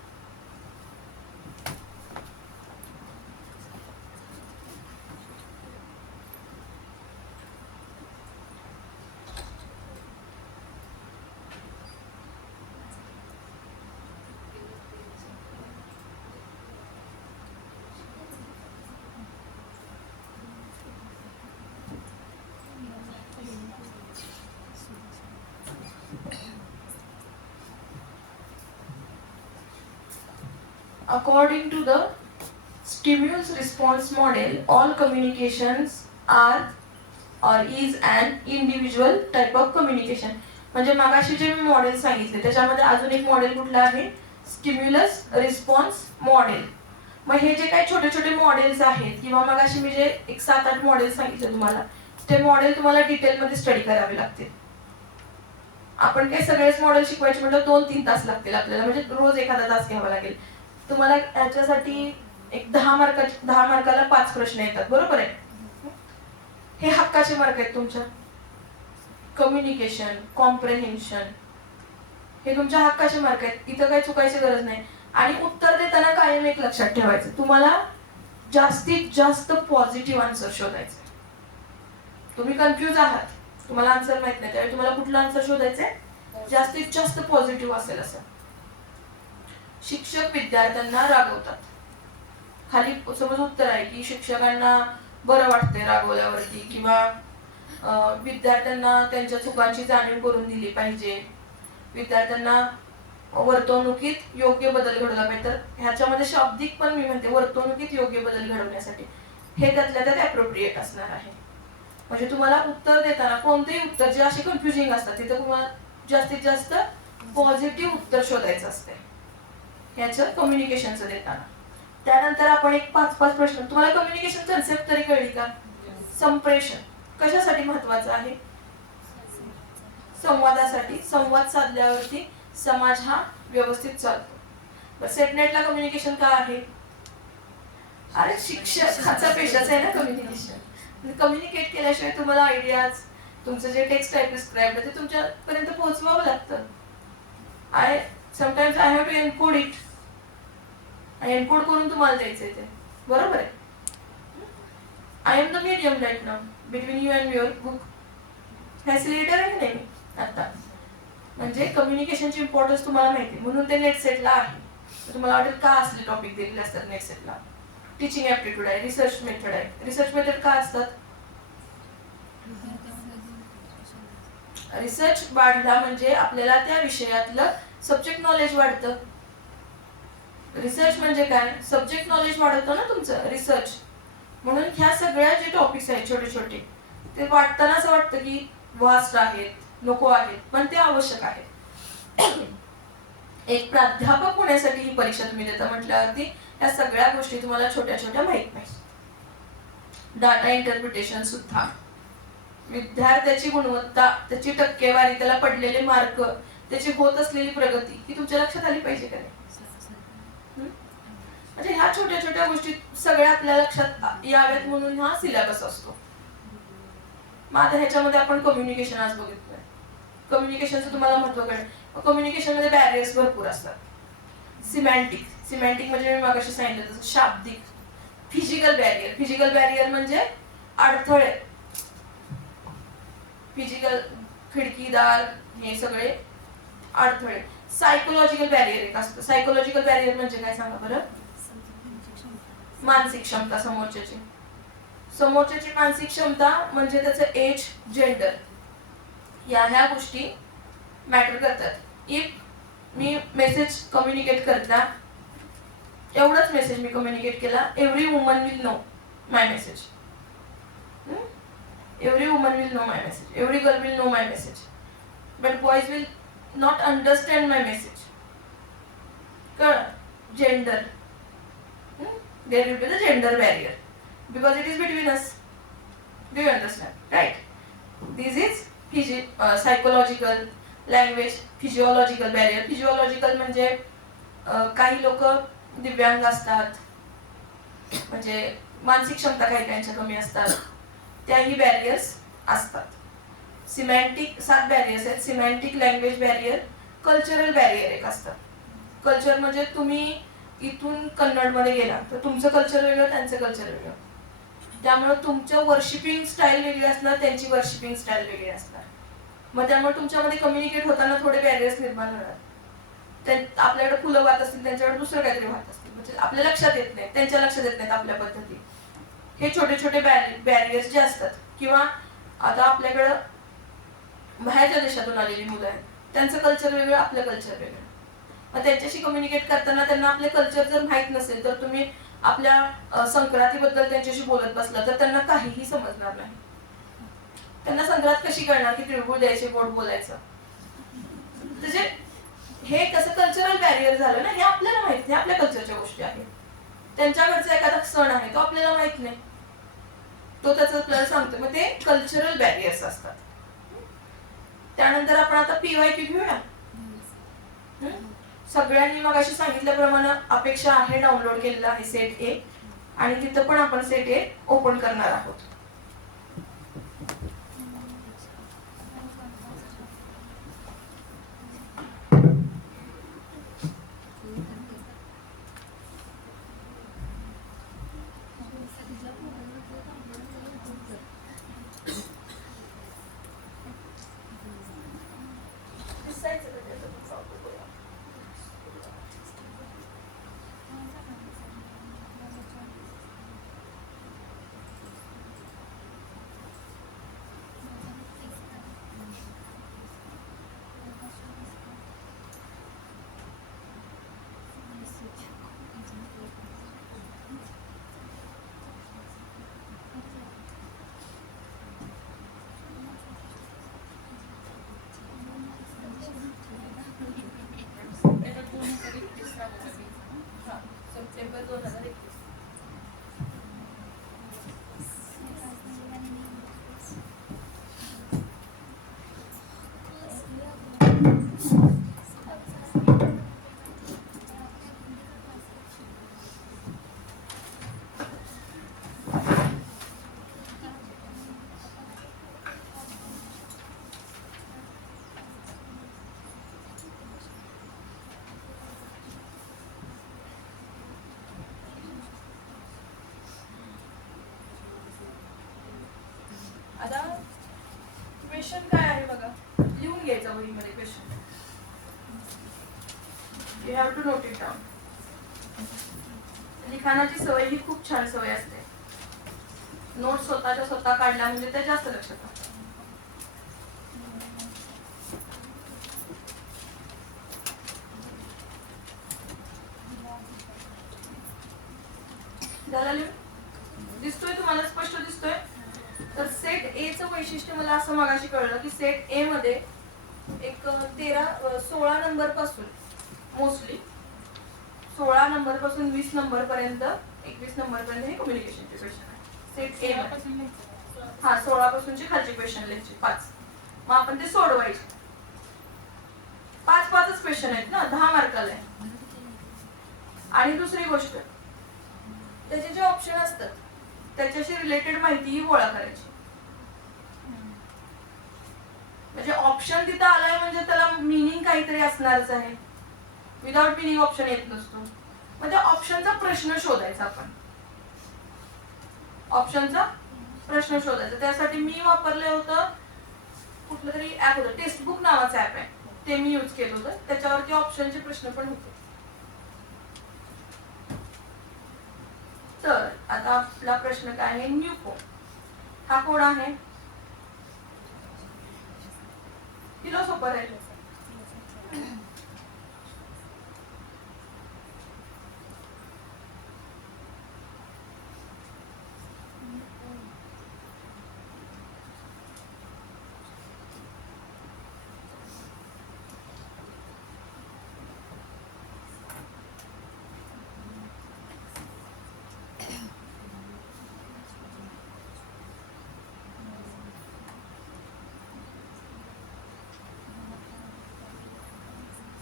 According to the stimulus response model, all communications are or is an individual type of communication. म्हणजे मगाशी जे मी model सांगितले त्याच्यामध्ये अजून एक model कुठलं आहे? Stimulus response model. मग हे जे काही छोटे छोटे मॉडेल्स आहेत किंवा मगाशी मी जे एक 7-8 मॉडेल सांगितले तुम्हाला, ते मॉडेल तुम्हाला डिटेलमध्ये स्टडी करावे लागतील. आपण काही सगळेच मॉडेल शिकवायचे म्हटलं 2-3 तास लागतील आपल्याला, म्हणजे रोज एखादा तास घ्यावा लागेल. तुम्हाला याच्यासाठी एक 10 मार्काला 5 प्रश्न येतात, बरोबर आहे? हे हक्काचे मार्क आहेत तुमच्या. कम्युनिकेशन, कॉम्प्रेहेन्शन हे तुमच्या हक्काचे मार्क आहेत. इथं काही चुकायची गरज नाही. आणि उत्तर देताना कायम एक लक्षात ठेवायचं, तुम्हाला जास्तीत जास्त पॉझिटिव्ह आन्सर शोधायचं. तुम्ही कन्फ्युज आहात, तुम्हाला आन्सर माहित नाही, त्यावेळी तुम्हाला कुठला आन्सर शोधायचंय? जास्तीत जास्त पॉझिटिव्ह असेल असं. शिक्षक विद्यार्थ्यांना रागवतात. खाली समज उत्तर आहे की शिक्षकांना बरं वाटते रागवल्यावरती, किंवा विद्यार्थ्यांना त्यांच्या चुकांची जाणीव करून दिली पाहिजे, विद्यार्थ्यांना वर्तवणुकीत योग्य बदल घडवला पाहिजे. तर ह्याच्यामध्ये शाब्दिक पण मी म्हणते वर्तवणुकीत योग्य बदल घडवण्यासाठी हे त्यातल्या त्यात ॲप्रोप्रिएट असणार आहे. म्हणजे तुम्हाला उत्तर देताना कोणतेही उत्तर जे असे कन्फ्युजिंग असतात तिथं तुम्हाला जास्तीत जास्त पॉझिटिव्ह उत्तर शोधायचं असते याचं कम्युनिकेशनचं देताना. त्यानंतर आपण एक 5-5 प्रश्न. तुम्हाला कम्युनिकेशन कन्सेप्ट तरी कळली का? संप्रेषण कशासाठी महत्वाचं आहे? संवादासाठी. संवाद साधल्यावरती समाज हा व्यवस्थित चालतो. सेटनेटला कम्युनिकेशन का आहे? अरे शिक्षकाचा पेशाच आहे ना कम्युनिकेशन. कम्युनिकेट केल्याशिवाय तुम्हाला आयडियाज, तुमचं जे टेक्स्ट आहे प्रिस्क्राईब ते तुमच्यापर्यंत पोहोचवावं लागतं. Sometimes I have to encode it. Encode करून तुम्हाला द्यायचंय ते. बरोबर आहे. I am the medium right now between you and your book. Facilitator आहे नाही आता. म्हणजे कम्युनिकेशनची इम्पॉर्टन्स तुम्हाला माहिती आहे म्हणून ते नेट सेटला आहे. तुम्हाला वाटेल का असले टॉपिक दिलेले असतात नेट सेटला. टीचिंग ऍप्टिट्यूड आहे, रिसर्च मेथड आहे. रिसर्च मेथड का असतात? रिसर्च वाढला म्हणजे आपल्याला त्या विषयातलं सब्जेक्ट नॉलेज वाढतं. रिसर्च म्हणजे काय? सब्जेक्ट नॉलेज वाढवतं ना तुमचं रिसर्च. म्हणून ह्या सगळ्या जे टॉपिक्स आहेत छोटे छोटे ते वाटताना असं वाटतं की वास्ट आहेत, नको आहेत, पण ते आवश्यक आहेत. एक प्राध्यापक होण्यासाठी ही परीक्षा तुम्ही देता म्हटल्यावरती या सगळ्या गोष्टी तुम्हाला छोट्या छोट्या माहित नाही. डाटा इंटरप्रिटेशन सुद्धा. विद्यार्थ्याची गुणवत्ता, त्याची टक्केवारी, त्याला पडलेले मार्क, त्याची होत असलेली प्रगती ही तुमच्या लक्षात आली पाहिजे का नाही? म्हणजे ह्या छोट्या छोट्या गोष्टी सगळ्या आपल्या लक्षात याव्यात म्हणून हा सिलेबस असतो. मग आता ह्याच्यामध्ये आपण कम्युनिकेशन आज बघितलंय. कम्युनिकेशनचं तुम्हाला महत्व कळेल. कम्युनिकेशन मध्ये बॅरियर्स भरपूर असतात. सिमॅन्टिक. सिमॅन्टिक म्हणजे मी मगाशी सांगितलं तसं शाब्दिक. Physical barrier. फिजिकल बॅरियर म्हणजे अडथळे. फिजिकल खिडकीदार हे सगळे अडथळे. सायकोलॉजिकल बॅरियर एक असतं. सायकोलॉजिकल बॅरियर म्हणजे काय सांगा बरं? मानसिक क्षमता समोरच्याची. समोरच्याची मानसिक क्षमता म्हणजे त्याचं एज, जेंडर या ह्या गोष्टी मॅटर करतात. इफ मी मेसेज कम्युनिकेट करता, एवढाच मेसेज मी कम्युनिकेट केला, every woman will know my message. Every woman will know my message. Every girl will know my message. But boys will not understand my message. Gender. There will be the gender barrier because it is between us. Do you understand? Right? This is psychological, language, physiological barrier. Physiological म्हणजे काही लोक दिव्यांग असतात, म्हणजे मानसिक क्षमता काही त्यांच्या कमी असतात, त्याही बॅरियर्स असतात. सिमॅन्टिक 7 बॅरियर्स आहेत. सिमॅन्टिक, लँग्वेज बॅरियर, कल्चरल बॅरियर एक असतं. कल्चर म्हणजे तुम्ही इथून कन्नडमध्ये गेला तर तुमचं कल्चर वेगळं, त्यांचं कल्चर वेगळं. त्यामुळे तुमचं वर्शिपिंग स्टाईल वेगळी असणार, त्यांची वर्शिपिंग स्टाईल वेगळी असणार. मग त्यामुळे तुमच्यामध्ये कम्युनिकेट होताना थोडे बॅरियर्स निर्माण होणार. आपल्याकडे फुलं वाहत असतील, त्यांच्याकडे दुसरं काहीतरी वाहत असतील. म्हणजे आपल्या लक्षात येत नाही, त्यांच्या लक्षात येत नाहीत आपल्या पद्धती. हे छोटे छोटे बॅरियर्स जे असतात. किंवा आता आपल्याकडं बाहेरच्या देशातून आलेली मुलं आहेत, त्यांचं कल्चर वेगळं, आपलं कल्चर वेगळं. मग त्यांच्याशी कम्युनिकेट करताना त्यांना आपले कल्चर जर माहीत नसेल तर तुम्ही आपल्या संक्रांतीबद्दल त्यांच्याशी बोलत बसला तर त्यांना काहीही समजणार नाही. त्यांना संक्रांत कशी कळणार की तिळगुळ द्यायचे, गोड बोलायचं. म्हणजे हे कसं कल्चरल बॅरियर झालं ना. हे आपल्याला माहित नाही, आपल्या कल्चरच्या गोष्टी आहेत. त्यांच्याकडचा एखादा सण आहे तो आपल्याला माहित नाही, तो त्याचं आपल्याला सांगतो. मग ते कल्चरल बॅरियर्स असतात. त्यानंतर आपण आता PYQ घेऊया. सगळ्यांनी मग अशी सांगितल्याप्रमाणे अपेक्षा आहे, डाउनलोड केलेला आहे सेट ए, आणि तिथं पण आपण सेट ए ओपन करणार आहोत. आता क्वेश्चन काय आहे बघा, लिहून घ्यायचा वहीमध्ये question. You have to note it down. लिखाणाची सवय ही खूप छान सवय असते. नोट स्वतःच्या स्वतः काढल्या म्हणजे त्या जास्त लक्षात राहतात. झाला लिहून? दिसतोय तुम्हाला? स्पष्ट दिसतोय? तर सेट ए चं वैशिष्ट्य मला असं मगाशी कळलं की सेट ए मध्ये एक 16 नंबर पासून मोस्टली 16 नंबर पासून 20 नंबर पर्यंत 21 नंबर पर्यंत हे कम्युनिकेशनचे क्वेश्चन आहे सेट ए मध्ये. हा 16 पासूनचे खालचे क्वेश्चन लिहायचे 5. मग आपण ते सोडवायचे. 5-5च क्वेश्चन आहेत ना, 10 मार्काला आहे. आणि दुसरी गोष्ट, त्याचे जे ऑप्शन असतात त्याच्याशी रिलेटेड माहितीही गोळा करायची. म्हणजे ऑप्शन तिथं आलाय म्हणजे त्याला मिनिंग काहीतरी असणारच आहे. विदाउट मिनिंग ऑप्शन येत नसतो. मग त्या ऑप्शनचा प्रश्न शोधायचा आपण. ऑप्शनचा प्रश्न शोधायचा. त्यासाठी मी वापरलं होतं कुठलं तरी ऍप होतं, टेक्स्टबुक नावाचं ऍप आहे, ते मी यूज केलं होतं. त्याच्यावरती ऑप्शनचे प्रश्न पण होते. तर आता आपला प्रश्न काय आहे, न्यू कोण. हा कोण आहे? फिलॉसॉफर आहे.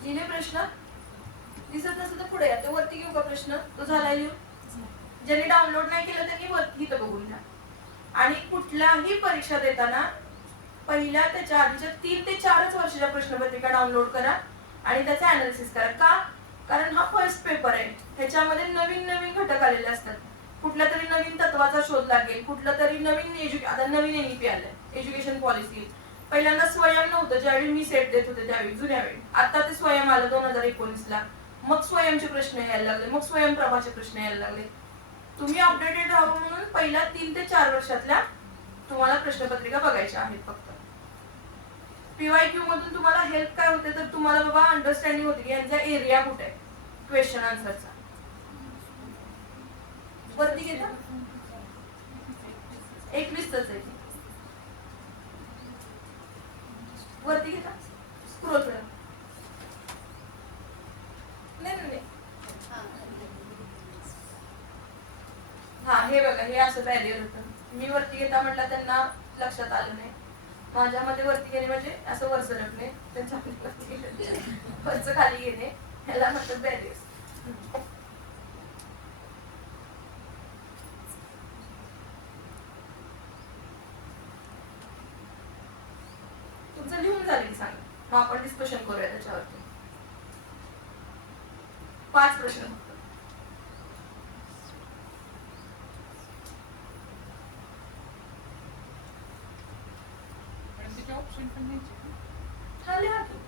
लिहिले प्रश्न? दिसत नसेल तर पुढे या. तो वरती घेऊ का प्रश्न? तो झाला लिहून. ज्यांनी डाउनलोड नाही केलं त्यांनी वरती इथं बघून घ्या. आणि कुठल्याही परीक्षा देताना पहिल्या त्याच्या आधीच्या 3 ते 4च वर्षाच्या प्रश्नपत्रिका डाउनलोड करा आणि त्याचं अनालिसिस करा. का? कारण हा फर्स्ट पेपर आहे. ह्याच्यामध्ये नवीन नवीन घटक आलेले असतात. कुठल्या तरी नवीन तत्वाचा शोध लागेल, कुठलं तरी नवीन आता नवीन एनईपी आलंय, एज्युकेशन पॉलिसी. पहिल्यांदा स्वयं नव्हतं, ज्यावेळी मी सेट देत होते त्यावेळी, जुन्या वेळी. आता ते स्वयं आलं 2019ला. मग स्वयंचे प्रश्न यायला लागले, मग स्वयंप्रभाचे प्रश्न यायला लागले. तुम्ही अपडेटेड राहावं म्हणून पहिल्या 3 ते 4 वर्षातल्या तुम्हाला प्रश्नपत्रिका बघायच्या आहेत फक्त. पीवायक्यू मधून तुम्हाला हेल्प काय होते, तर तुम्हाला बाबा अंडरस्टँडिंग होते की यांचा एरिया कुठे आहे क्वेश्चन आन्सरचा. वरती घेता 21च आहे. वरती घेता स्क्रोल करा. नाही. हा हे बघा, हे असं बॅरियर होतं. मी वरती घेता म्हटलं त्यांना लक्षात आलं नाही. माझ्यामध्ये वरती घेणे म्हणजे असं वर सरकणे, त्यांच्या वरती घेणे वरचं खाली घेणे, ह्याला म्हणतात बॅरियर्स. तुमचं लिहून झालं की सांगा, मग आपण डिस्कशन करूया त्याच्यावरती. 5 प्रश्न फक्त. ऑप्शन पण द्यायचे. हा लिहा की.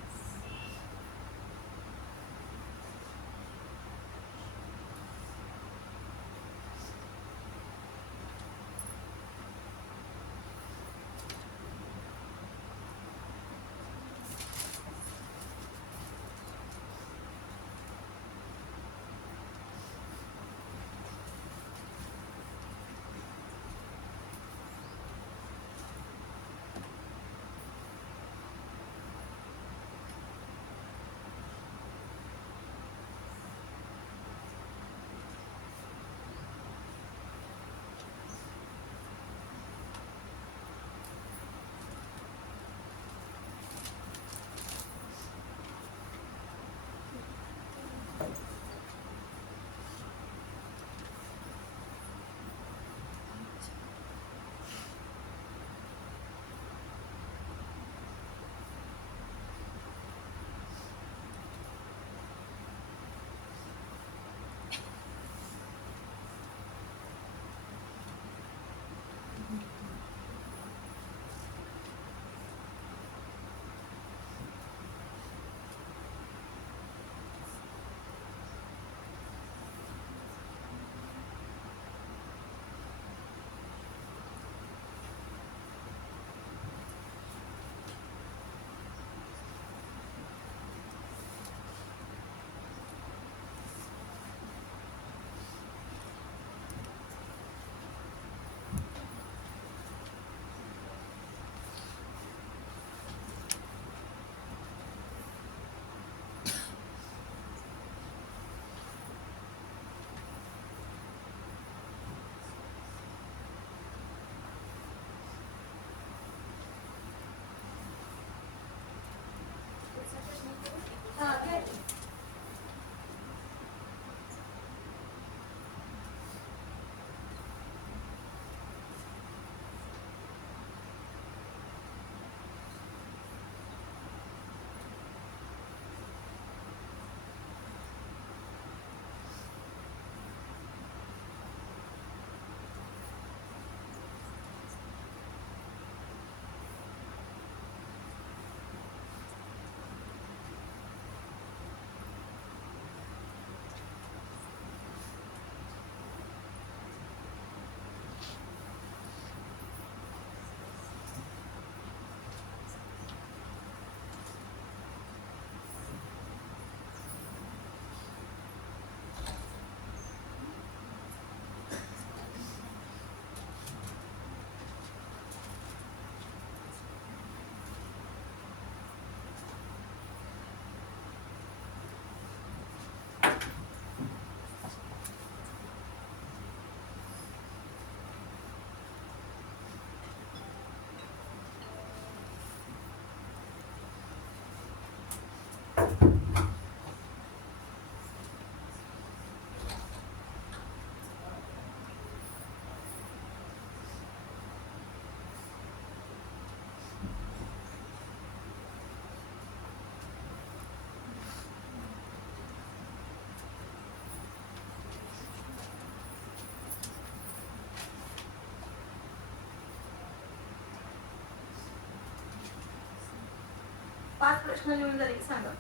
प्रश्न लिहून झाले की सांगा.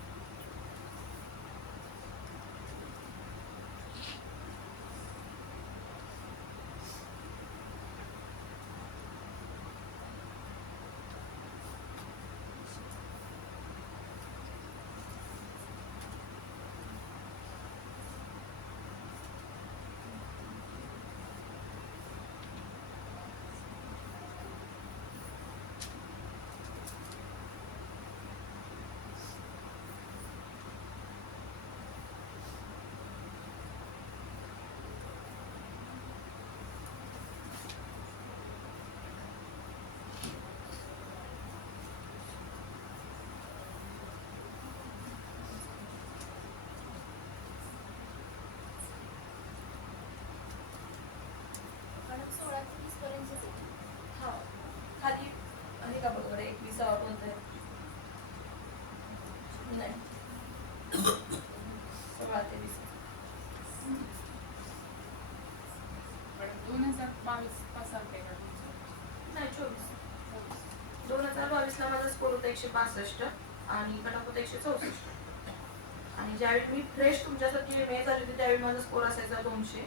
हा खाली आहे का बरोबर 21 बोलतोय नाही 16 ते 20. पण 2022 पासून ते का तुमचं? नाही 24. 2022 ला माझा स्कोर होता 162 आणि कट ऑफ होता 164. आणि ज्यावेळी मी फ्रेश तुमच्यासाठी मे झाली होती त्यावेळी माझा स्कोर असायचा 200.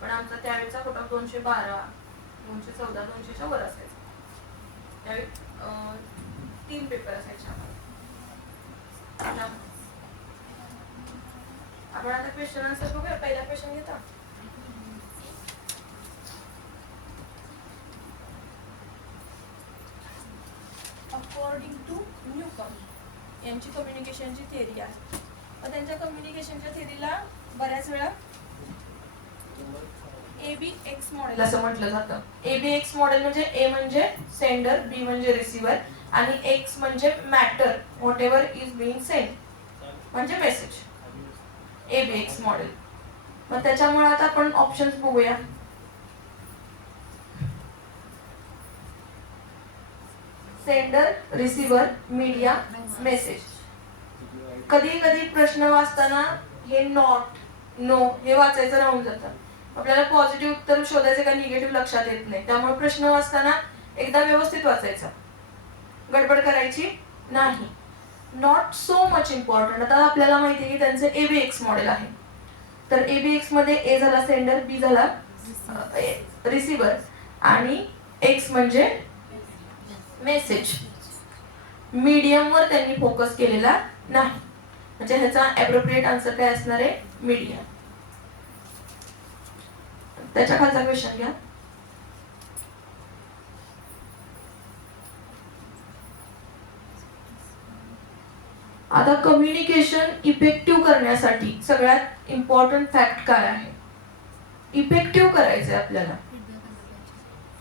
पण आमचा त्यावेळीचा कट ऑफ 212, 214, 200च्या वर असायचा. त्यावेळी 3 पेपर असायचे आम्हाला. आपण आता क्वेश्चन आन्सर बघूया. पहिला क्वेश्चन घेता. अकॉर्डिंग टू न्यूकम यांची कम्युनिकेशनची थिअरी आहे. मग त्यांच्या कम्युनिकेशनच्या थिअरीला बऱ्याच वेळा ABX मॉडेल असं म्हटलं जातं. ABX मॉडेल म्हणजे A म्हणजे सेंडर, B म्हणजे रिसिव्हर आणि X म्हणजे matter, what ever is being send म्हणजे मेसेज. ABX model. मग त्याच्यामुळे आता आपण ऑप्शन्स बघूया. Sender, receiver, media, message. कधी कधी प्रश्न वाचताना हे नॉट, नो हे वाचायचं राहून जातं. आपल्याला पॉझिटिव्ह उत्तर शोधायचं का निगेटिव्ह लक्षात येत नाही. त्यामुळे प्रश्न वाचताना एकदा व्यवस्थित वाचायचा, गडबड करायची नाही. Not so much important. आता आपल्याला माहिती आहे की त्यांचं ABX मॉडेल आहे. तर ABX मध्ये A झाला सेंडर, B झाला रिसिव्हर आणि X म्हणजे मेसेज. मीडियम वर त्यांनी फोकस केलेला नाही. म्हणजे ह्याचा ऍप्रोप्रिएट आन्सर काय असणार आहे? मीडियम. त्याच्या खालचा क्वेश्चन घ्या. आता कम्युनिकेशन इफेक्टिव्ह करण्यासाठी सगळ्यात इम्पॉर्टंट फॅक्ट काय आहे? इफेक्टिव्ह करायचंय आपल्याला.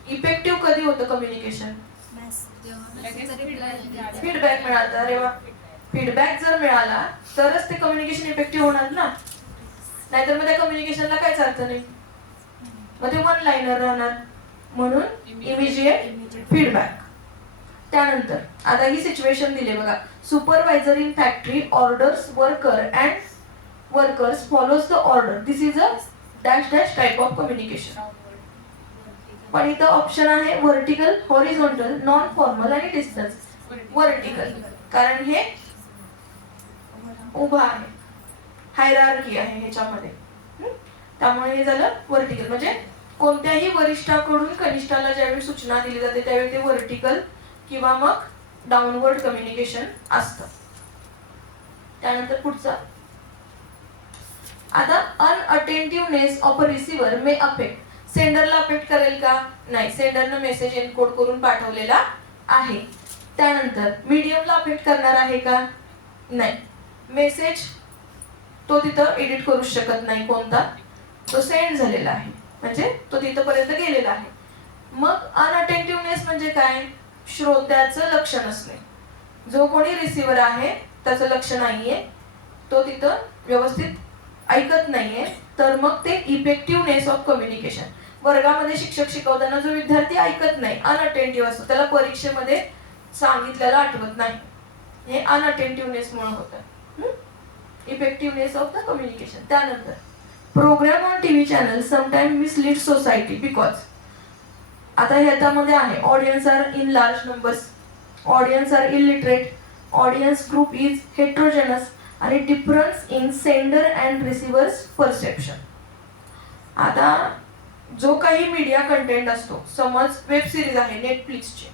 इफेक्टिव्ह कधी होतं कम्युनिकेशन? फीडबॅक मिळाला. अरे वा, फीडबॅक जर मिळाला तरच ते कम्युनिकेशन इफेक्टिव्ह होणार ना. नाहीतर मग त्या कम्युनिकेशनला काहीच अर्थ नाही. मग ते वन लाईनर राहणार. म्हणून इमिजिएट फीडबॅक. त्यानंतर आता ही सिच्युएशन दिली बघा. Supervisor in factory orders worker and workers follows the order. This is a dash dash type of communication. पण इथं ऑप्शन आहे व्हर्टिकल, हॉरिझॉन्टल, नॉन फॉर्मल आणि डिस्टन्स. व्हर्टिकल कारण हे उभा आहे, हायरार्की आहे ह्याच्यामध्ये. त्यामुळे हे झालं व्हर्टिकल. म्हणजे कोणत्याही वरिष्ठाकडून कनिष्ठाला ज्यावेळी सूचना दिली जाते त्यावेळी ते व्हर्टिकल किंवा मग डाउनवर्ड कम्युनिकेशन असतं. त्यानंतर पुढचा. आता unattentiveness of a receiver may affect. सेंडरला अफेक्ट करेल का? नाही. सेंडरनं मेसेज एन्कोड करून पाठवलेला आहे. त्यानंतर मीडियमला अफेक्ट करणार आहे का? नाही. मेसेज तो तिथं एडिट करू शकत नाही. कोणता? तो सेंड झालेला आहे म्हणजे तो तिथपर्यंत गेलेला आहे. मग अनअटेंटिव्हनेस म्हणजे काय? श्रोत्याचं लक्ष नसणे. जो कोणी रिसिव्हर आहे त्याचं लक्ष नाहीये, तो तिथं व्यवस्थित ऐकत नाहीये, तर मग ते इफेक्टिव्हनेस ऑफ कम्युनिकेशन. वर्गामध्ये शिक्षक शिकवताना जो विद्यार्थी ऐकत नाही, अनअटेंटिव्ह असतो, त्याला परीक्षेमध्ये सांगितलेलं आठवत नाही. हे अनअटेंटिव्हनेस मुळे होतं. Effectiveness of the communication. त्यानंतर program on TV channel sometime mislead society because. आता ह्याच्यामध्ये आहे audience are in large numbers, audience are illiterate, audience group is heterogeneous आणि difference in sender and receivers perception. आता जो काही मीडिया कंटेंट असतो, समज वेब सिरीज आहे नेटफ्लिक्सची,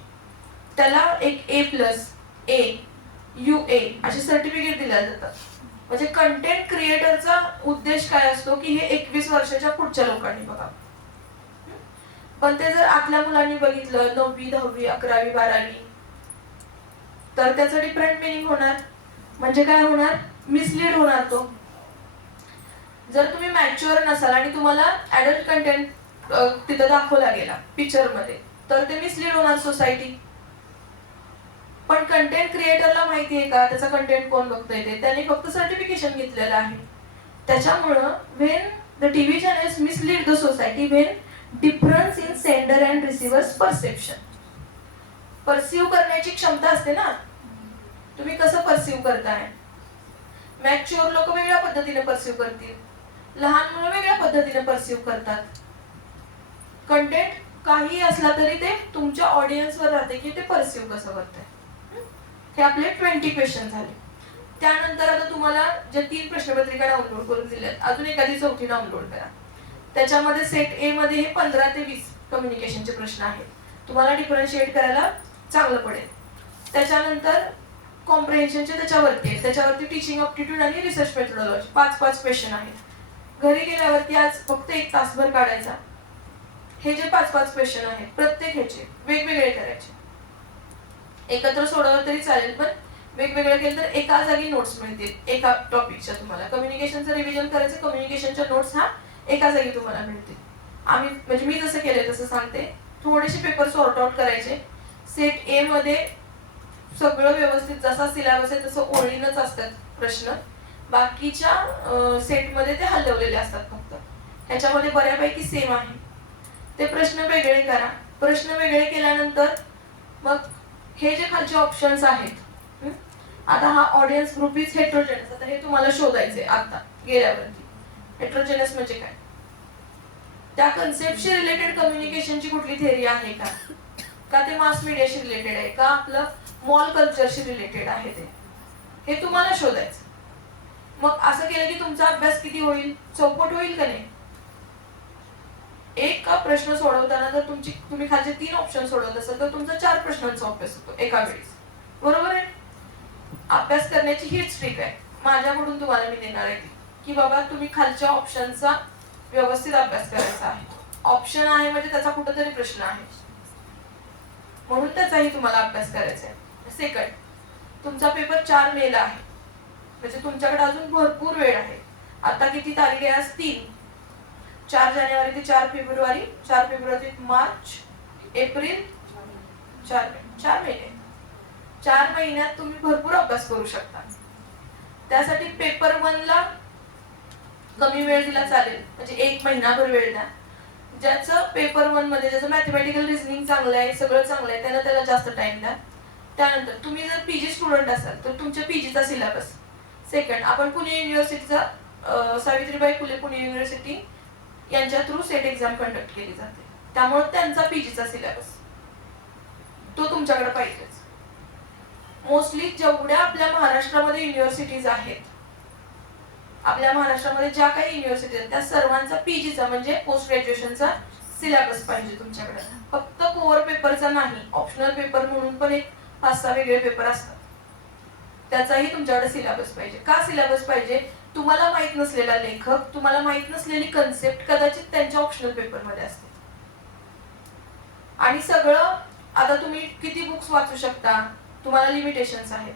त्याला एक A+, A, UA असे सर्टिफिकेट दिले जातात. म्हणजे कंटेंट क्रिएटरचा उद्देश काय असतो की हे 21 वर्षाच्या पुढच्या लोकांनी बघावं. पण ते जर आतल्या मुलांनी बघितलं 9वी 10वी 11वी 12वी, तर त्याचं डिफरंट मिनिंग होणार. म्हणजे काय होणार, मिसलीड होणार तो. जर तुम्ही मॅच्युअर नसाल आणि तुम्हाला ऍडल्ट कंटेंट तिथं दाखवला गेला पिक्चर मध्ये, तर ते मिसलीड होणार सोसायटी. पण कंटेंट क्रिएटरला माहिती आहे का त्याचा कंटेंट कोण बघतोय ते, त्यांनी फक्त सर्टिफिकेशन घेतलेलं आहे. त्याच्यामुळं when the TV channels mislead the society, when difference in sender and receivers perception. Perceive करण्याची क्षमता असते ना, तुम्ही कसं परसिव्ह करताय. मॅच्युअर लोक वेगळ्या पद्धतीने परसिव्ह करतील, लहान मुलं वेगळ्या पद्धतीने परसिव्ह करतात. कंटेंट काही असला तरी ते तुमच्या ऑडियन्सवर राहते की ते परसिव्ह कसं करताय. हे आपले 20 क्वेश्चन झाले. त्यानंतर आता तुम्हाला जे 3 प्रश्नपत्रिका डाउनलोड करून दिल्यात, अजून एखादी 4थी डाउनलोड करा. त्याच्यामध्ये सेट ए मध्ये हे 15 ते 20 कम्युनिकेशनचे प्रश्न आहेत. तुम्हाला डिफरन्शिएट करायला चांगलं पडेल. त्याच्यानंतर कॉम्प्रिहेन्शनचे त्याच्यावरती टीचिंग अप्टिट्यूड आणि रिसर्च मेथोडॉलॉजी 5-5 क्वेश्चन आहेत. घरी गेल्यावरती आज फक्त 1 तासभर काढायचा. हे जे 5-5 क्वेश्चन आहेत प्रत्येक ह्याचे वेगवेगळे करायचे. एकत्र सोडवलं तरी चालेल, पण वेगवेगळे केलं तर एका जागी नोट्स मिळतील एका टॉपिकच्या. तुम्हाला कम्युनिकेशनचं रिव्हिजन करायचं, कम्युनिकेशनच्या नोट्स हा एका जागी तुम्हाला मिळतील. आम्ही म्हणजे मी जसं केलंय तसं सांगते. थोडेसे पेपर सॉर्ट आउट करायचे. सेट ए मध्ये सगळं व्यवस्थित जसा सिलेबस आहे तसं ओळीनच असतात प्रश्न. बाकीच्या सेटमध्ये ते हलवलेले असतात फक्त. ह्याच्यामध्ये बऱ्यापैकी सेम आहे. ते प्रश्न वेगळे करा. प्रश्न वेगळे केल्यानंतर मग हे जे खालचे ऑप्शन्स आहेत, आता हा ऑडियन्स ग्रुप इज हेट्रोजेनस, आता हे तुम्हाला शोधायचंय आता गेल्यावरती. हेट्रोजेनस म्हणजे काय, त्या कन्सेप्टशी रिलेटेड कम्युनिकेशनची कुठली थेअरी आहे का ते मास मीडियाशी रिलेटेड आहे का आपलं मॉल कल्चरशी रिलेटेड आहे, हे तुम्हाला शोधायचं. मग असं केलं की तुमचा अभ्यास किती होईल, चौपट होईल का नाही. एक प्रश्न सोडवताना जर तुम्ही खालचे 3 ऑप्शन सोडवत असाल तर तुमचा 4 प्रश्नांचा अभ्यास होतो एका वेळेस. बरोबर आहे. अभ्यास करण्याची हीच ट्रिक आहे माझ्याकडून तुम्हाला मी देणार आहे की बाबा तुम्ही खालच्या ऑप्शनचा व्यवस्थित अभ्यास करायचा आहे. ऑप्शन आहे म्हणजे त्याचा कुठेतरी प्रश्न आहे, म्हणून त्याचाही तुम्हाला अभ्यास करायचा आहे. सेकंड, तुमचा पेपर 4 मेला आहे, म्हणजे तुमच्याकडे अजून भरपूर वेळ आहे. आता किती तारीख आहे, आज 3. 4 जानेवारी ते 4 फेब्रुवारी, 4 फेब्रुवारी मार्च, एप्रिल, 4 महिने. 4 महिन्यात तुम्ही भरपूर अभ्यास करू शकता. त्यासाठी पेपर 1 ला कमी वेळ दिला चालेल, म्हणजे 1 महिनाभर वेळ द्या. ज्याचं पेपर 1 मध्ये ज्याचं मॅथमॅटिकल रिझनिंग चांगलं आहे, सगळं चांगलं आहे, त्याला जास्त टाइम द्या. त्यानंतर तुम्ही जर पीजी स्टुडंट असाल तर तुमच्या पीजीचा सिलेबस. सेकंड, आपण पुणे युनिव्हर्सिटीचा सावित्रीबाई फुले पुणे युनिव्हर्सिटी यांच्या थ्रू सेट एक्झाम कंडक्ट केली जाते, त्यामुळे त्यांचा पीजीचा सिलेबस तो तुमच्याकडे पाहिजेच. मोस्टली जेवढ्या आपल्या महाराष्ट्रामध्ये युनिव्हर्सिटीज आहेत, आपल्या महाराष्ट्रामध्ये ज्या काही युनिव्हर्सिटी आहेत त्या सर्वांचा पीजीचा म्हणजे पोस्ट ग्रॅज्युएशनचा सिलेबस पाहिजे तुमच्याकडे. फक्त कोअर पेपरचा नाही, ऑप्शनल पेपर म्हणून पण एक 5-6 वेगळे पेपर असतात, त्याचाही तुमच्याकडे सिलेबस पाहिजे. का सिलेबस पाहिजे, तुम्हाला माहित नसलेला लेखक, तुम्हाला माहित नसलेली कन्सेप्ट कदाचित त्यांच्या ऑप्शनल पेपर मध्ये असते. आणि सगळं आता तुम्ही किती बुक्स वाचू शकता, तुम्हाला लिमिटेशन्स आहेत.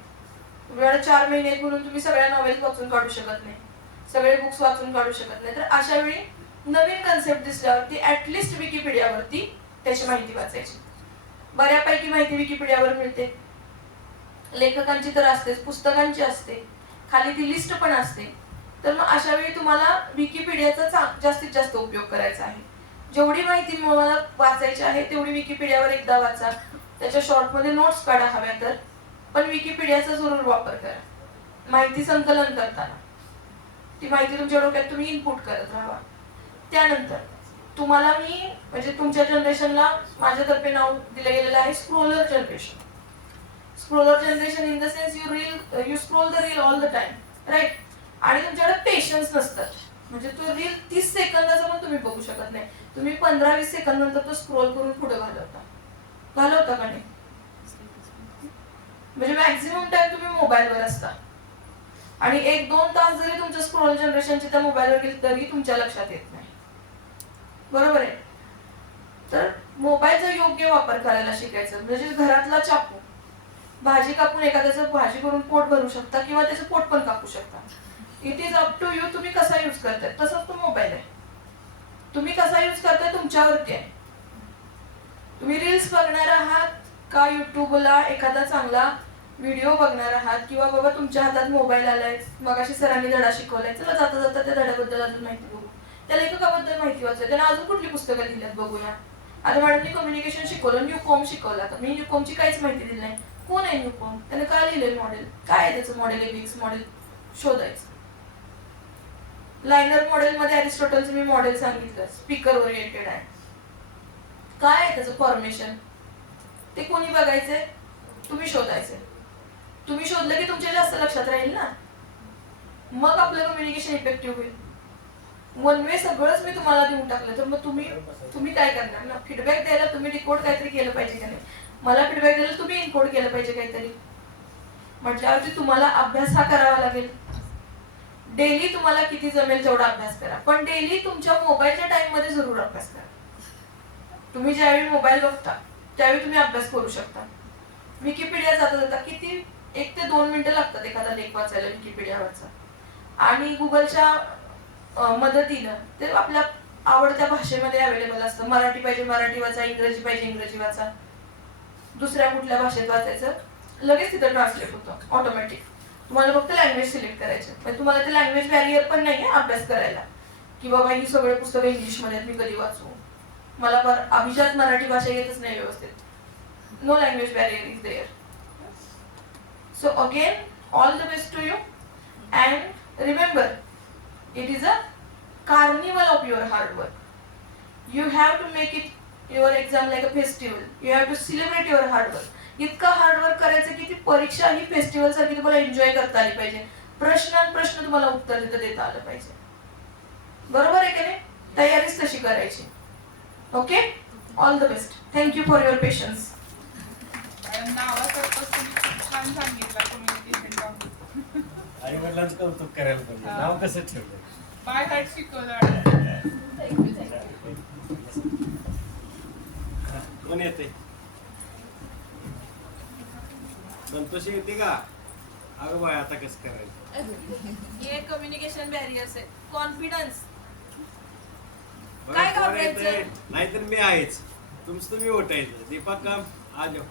तुमच्याकडे 4 महिने आहेत म्हणून तुम्ही सगळ्या नॉवेल्स वाचून काढू शकत नाही, सगळे बुक्स वाचून काढू शकत नाही. तर अशा वेळी नवीन कन्सेप्ट दिसल्यावरती ऍटलिस्ट विकिपीडियावरती त्याची माहिती वाचायची. बऱ्यापैकी माहिती विकिपीडियावर मिळते, लेखकांची तर असतेच, पुस्तकांची असते, खाली ती लिस्ट पण असते. तर मग अशा वेळी तुम्हाला विकिपीडियाचा जास्तीत जास्त उपयोग करायचा आहे. जेवढी माहिती मला वाचायची आहे तेवढी विकिपीडियावर एकदा वाचा, त्याच्या शॉर्टमध्ये नोट्स काढा हव्या तर, पण विकिपीडियाचा जरूर वापर करा. माहिती संकलन करताना ती माहिती तुमच्या डोक्यात तुम्ही इनपुट करत राहा. त्यानंतर तुम्हाला मी म्हणजे तुमच्या जनरेशनला माझ्यातर्फे नाव दिलं गेलेलं आहे scroller generation. Scroller generation in the sense you scroll the reel all the time, right. आणि तुमच्याकडे पेशन्स नसतात. म्हणजे तो रील 30 सेकंदाचा पण तुम्ही बघू शकत नाही. तुम्ही 15-20 सेकंदानंतर तो स्क्रोल करून पुढे घालवता का नाही? म्हणजे मॅक्झिमम टाइम तुम्ही मोबाईलवर असता आणि 1-2 तास जरी तुमच्या स्क्रोल जनरेशनचे त्या मोबाईलवर गेले तरी तुमच्या लक्षात येत नाही. बरोबर आहे. तर मोबाईलचा योग्य वापर करायला शिकायचं. म्हणजे घरातला चाकू भाजी कापून एखाद्याचं भाजी करून पोट भरू शकता किंवा त्याचं पोट पण कापू शकता. It is up to you, तुम्ही कसा यूज करताय. तसंच तो मोबाईल आहे, तुम्ही कसा यूज करताय तुमच्यावरती आहे. तुम्ही रील्स बघणार आहात का युट्यूबला एखादा चांगला व्हिडिओ बघणार आहात, किंवा बाबा तुमच्या हातात मोबाईल आलाय, मगाशी सरांनी धडा शिकवलाय, चला जाता जाता त्या धड्याबद्दल अजून माहिती बघू, त्या लेखकाबद्दल माहिती वाचूया, त्यांना अजून कुठली पुस्तकं लिहिल्यात बघूया. आता मॅडमनी कम्युनिकेशन शिकवलं, न्यूकॉम शिकवला, तर मी न्यूकॉमची काहीच माहिती दिली नाही. कोण आहे न्यूकॉम, त्याने काय लिहिलंय मॉडेल, काय आहे त्याचं मॉडेल, एबिक्स मॉडेल शोधायचं. लायनर मॉडेल मध्ये अरिस्टॉटलचं मी मॉडेल सांगितलं, स्पीकर ओरिएंटेड आहे. काय आहे त्याचं फॉर्मेशन, ते कोणी बघायचंय, तुम्ही शोधायचंय. तुम्ही शोधलं की तुमच्या जास्त लक्षात राहील ना, मग आपलं कम्युनिकेशन इफेक्टिव्ह होईल. वन वे सगळंच मी तुम्हाला देऊन टाकलं तर मग तुम्ही काय करणार ना. फीडबॅक द्यायला तुम्ही डिकोड काहीतरी केलं पाहिजे का नाही. मला फीडबॅक द्यायला तुम्ही इनकोड केलं पाहिजे काहीतरी. म्हटल्यावरती तुम्हाला अभ्यास हा करावा लागेल. डेली तुम्हाला किती जमेल तेवढा अभ्यास करा, पण डेली तुमच्या मोबाईलच्या टाइम मध्ये जरूर अभ्यास करा. तुम्ही ज्यावेळी मोबाईल बघता त्यावेळी तुम्ही अभ्यास करू शकता. विकिपीडिया जाता जाता किती 1 ते 2 मिनिटं लागतात एखादा लेख वाचायला विकिपीडियावरचा. आणि गुगलच्या मदतीनं ते आपल्या आवडत्या भाषेमध्ये अवेलेबल असतं. मराठी पाहिजे मराठी वाचा, इंग्रजी पाहिजे इंग्रजी वाचा, दुसऱ्या कुठल्या भाषेत वाचायचं लगेच तिथं ट्रान्सलेट होतं ऑटोमॅटिक. तुम्हाला फक्त लँग्वेज सिलेक्ट करायचं. पण तुम्हाला ते लँग्वेज बॅरियर पण नाहीये अभ्यास करायला, की बाबा ही सगळे पुस्तकं इंग्लिशमध्ये मी कधी वाचू, मला अभिजात मराठी भाषा येतच नाही व्यवस्थित. No language barrier is there. So again all the best to you and remember it is a carnival of your hard work. You have to make it your exam like a festival. You have to celebrate your hard work. इतका hard work करायचं की ती परीक्षा ही festival सारखी तुम्हाला enjoy करता आली पाहिजे. प्रश्न तुम्हाला उत्तर देता आलं पाहिजे. बरोबर आहे की नाही. तयारीच तशी करायची. Okay, all the best. Thank you for your patience. नावासारखं तुम्ही खूप छान सांगितलं कम्युनिकेशन टॉपिक. आई वडिलांचं कौतुक करायला पाहिजे. नाव कसं ठेवलं, बाय हार्ट शिकवलं. कोण येते, संतोषी येते का. अगं बाय आता कसं करायचं. हे कम्युनिकेशन बॅरियर्स आहे. कॉन्फिडन्स बघा, काय कोण घाबरायचं? येतंय? नाहीतर मी आहेच, तुमचं तुम्ही ओटायचं. दीपक काम आजो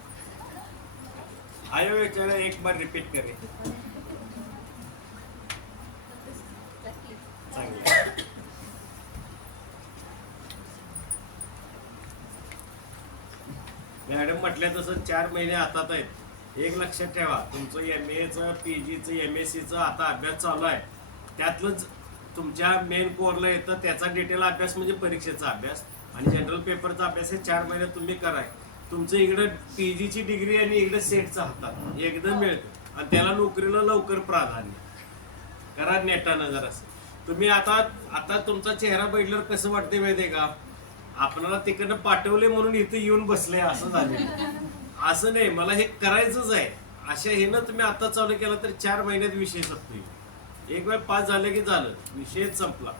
आयो विचारा एक बार रिपीट करे. मॅडम म्हटल्या तसं 4 महिने हातात आहेत. एक लक्षात ठेवा, तुमचं MA-चं PG-चं MSc-चं आता अभ्यास चालू आहे. त्यातलंच तुमच्या मेन कोरला येतं, त्याचा डिटेल अभ्यास म्हणजे परीक्षेचा अभ्यास आणि जनरल पेपरचा अभ्यास हे 4 महिन्यात तुम्ही कराय. तुमचं इकडं PG-ची डिग्री आणि इकडे सेटचा हातात एकदम मिळतं आणि त्याला नोकरीला लवकर प्राधान्य करा. नेटानं जरासं तुम्ही आता तुमचा चेहरा बघितल्यावर कसं वाटते माहितीये का, आपल्याला तिकडनं पाठवले म्हणून इथे येऊन बसले असं झालं. असं नाही, मला हे करायचंच आहे अशा हे ना तुम्ही आता चालू केलं तर 4 महिन्यात विषय संपतो. एक वेळ पास झालं की झालं, विषयच संपला.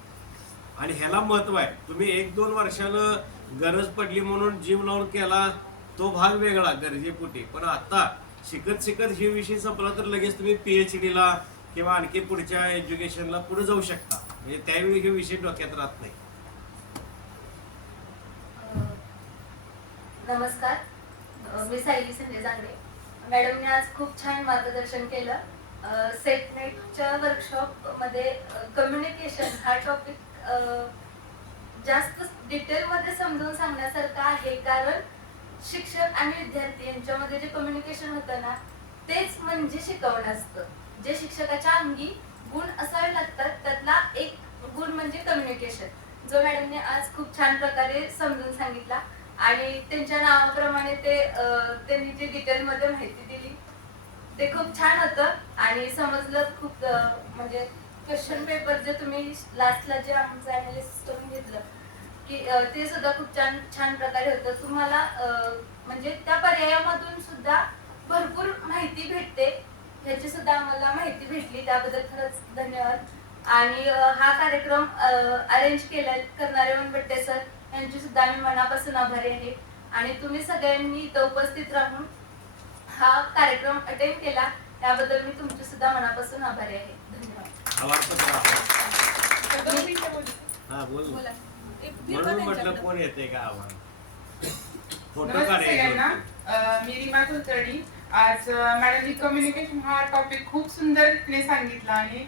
आणि ह्याला महत्व आहे. तुम्ही 1-2 वर्षानं गरज पडली म्हणून जीव लावून केला तो भाग वेगळा गरजेपोटी, पण आता शिकत शिकत हे विषय संपला तर लगेच तुम्ही PhD-ला किंवा आणखी पुढच्या एज्युकेशनला पुढे जाऊ शकता. म्हणजे त्यावेळी हे विषय डोक्यात राहत नाही. नमस्कार, मी सायली संजय जांगडे. मॅडमने आज खूप छान मार्गदर्शन केलं. सेटनेटच्या वर्कशॉपमध्ये कम्युनिकेशन हा टॉपिक जास्त डिटेलमध्ये समजून सांगण्यासारखा आहे, कारण शिक्षक आणि विद्यार्थी यांच्यामध्ये जे कम्युनिकेशन होतं ना, तेच म्हणजे शिकवणं असतं. जे शिक्षकाच्या अंगी गुण असावे लागतात त्यातला एक गुण म्हणजे कम्युनिकेशन, जो मॅडमने आज खूप छान प्रकारे समजून सांगितला. आणि त्यांच्या नावाप्रमाणे त्यांनी जी डिटेलमध्ये माहिती दिली ते खूप छान होतं आणि समजलं खूप म्हणजे क्वेश्चन पेपर जे तुम्ही लास्टला जे आमचं अनालिसिस करून घेतलं की ते सुद्धा खूप छान छान प्रकारे होतं. तुम्हाला म्हणजे त्या पर्यायामधून सुद्धा भरपूर माहिती भेटते, ह्याची सुद्धा आम्हाला माहिती भेटली, त्याबद्दल खरंच धन्यवाद. आणि हा कार्यक्रम अरेंज करणारे बट्टे सर यांची सुद्धा आम्ही मनापासून आभारी आहे. आणि तुम्ही सगळ्यांनी इथं उपस्थित राहून हा कार्यक्रम अटेंड केला त्याबद्दल मी तुमची सुद्धा मनापासून आभारी आहे. धन्यवाद. दोन मिनिटं बोलू. हा बोल ना. बोला. म्हणून म्हटलं कोण येते का आव्हान फोटो नमस्ते सगळ्यांना. काढायचं मी रीमा कुलकर्णी. आज मॅडमनी कम्युनिकेशन हा टॉपिक खूप सुंदर रीतीने सांगितला आणि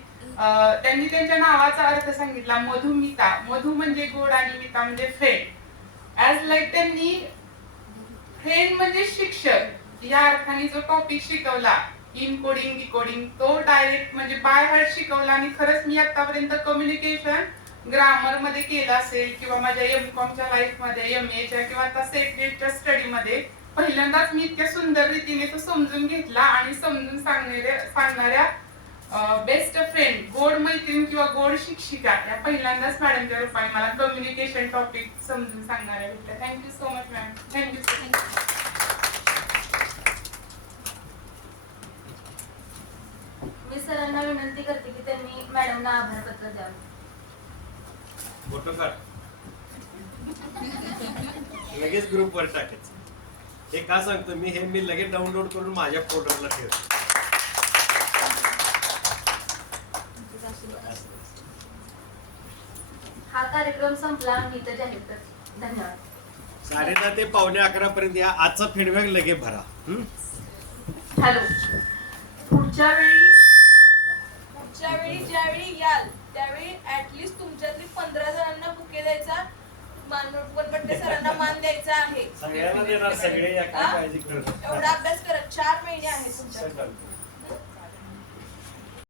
त्यांनी त्यांच्या नावाचा अर्थ सांगितला, मधुमिता. मधु म्हणजे गोड आणि मिता म्हणजे फ्रेंड. ऍज लाईक त्यांनी फ्रेंड म्हणजे शिक्षक या अर्थाने जो टॉपिक शिकवला, इनकोडिंग डिकोडिंग, तो डायरेक्ट म्हणजे बाय हार्ट शिकवला. आणि खरंच मी आतापर्यंत कम्युनिकेशन ग्रामर मध्ये केलं असेल किंवा माझ्या एमकॉमच्या लाईफ मध्ये, MA किंवा आता सेटच्या स्टडी मध्ये पहिल्यांदाच मी इतक्या सुंदर रीतीने तो समजून घेतला. आणि समजून सांगणाऱ्या बेस्ट फ्रेंड, गोड मैत्रीण किंवा गोड शिक्षिका या पहिल्यांदाच मॅडमच्या रूपाने मला कम्युनिकेशन टॉपिक समजून सांगणाऱ्या भेटल्या. Thank you so much ma'am. Thank you so much. मी सरांना विनंती करते की त्यांनी मॅडमना आभारपत्र द्यावं. फोटो काढ लगेच ग्रुपवर टाकायचं. हे का सांगतो मी लगेच डाउनलोड करून माझ्या फोल्डरला ठेवतो. हा कार्यक्रम संपला, मी इथं जाहीर करते. धन्यवाद. 10:30 ते 11:15 पर्यंत या. आजचा फीडबॅक लगेच भरा. हॅलो. पुढच्या वेळी ज्यावेळी याल त्यावेळी ऍटलिस्ट तुमच्यातली 15 जणांना बुके द्यायचा, बट्टे सरांना मान द्यायचा आहे. सगळ्यांना देणार, सगळे एवढा अभ्यास करत 4 महिने आहे तुमच्या.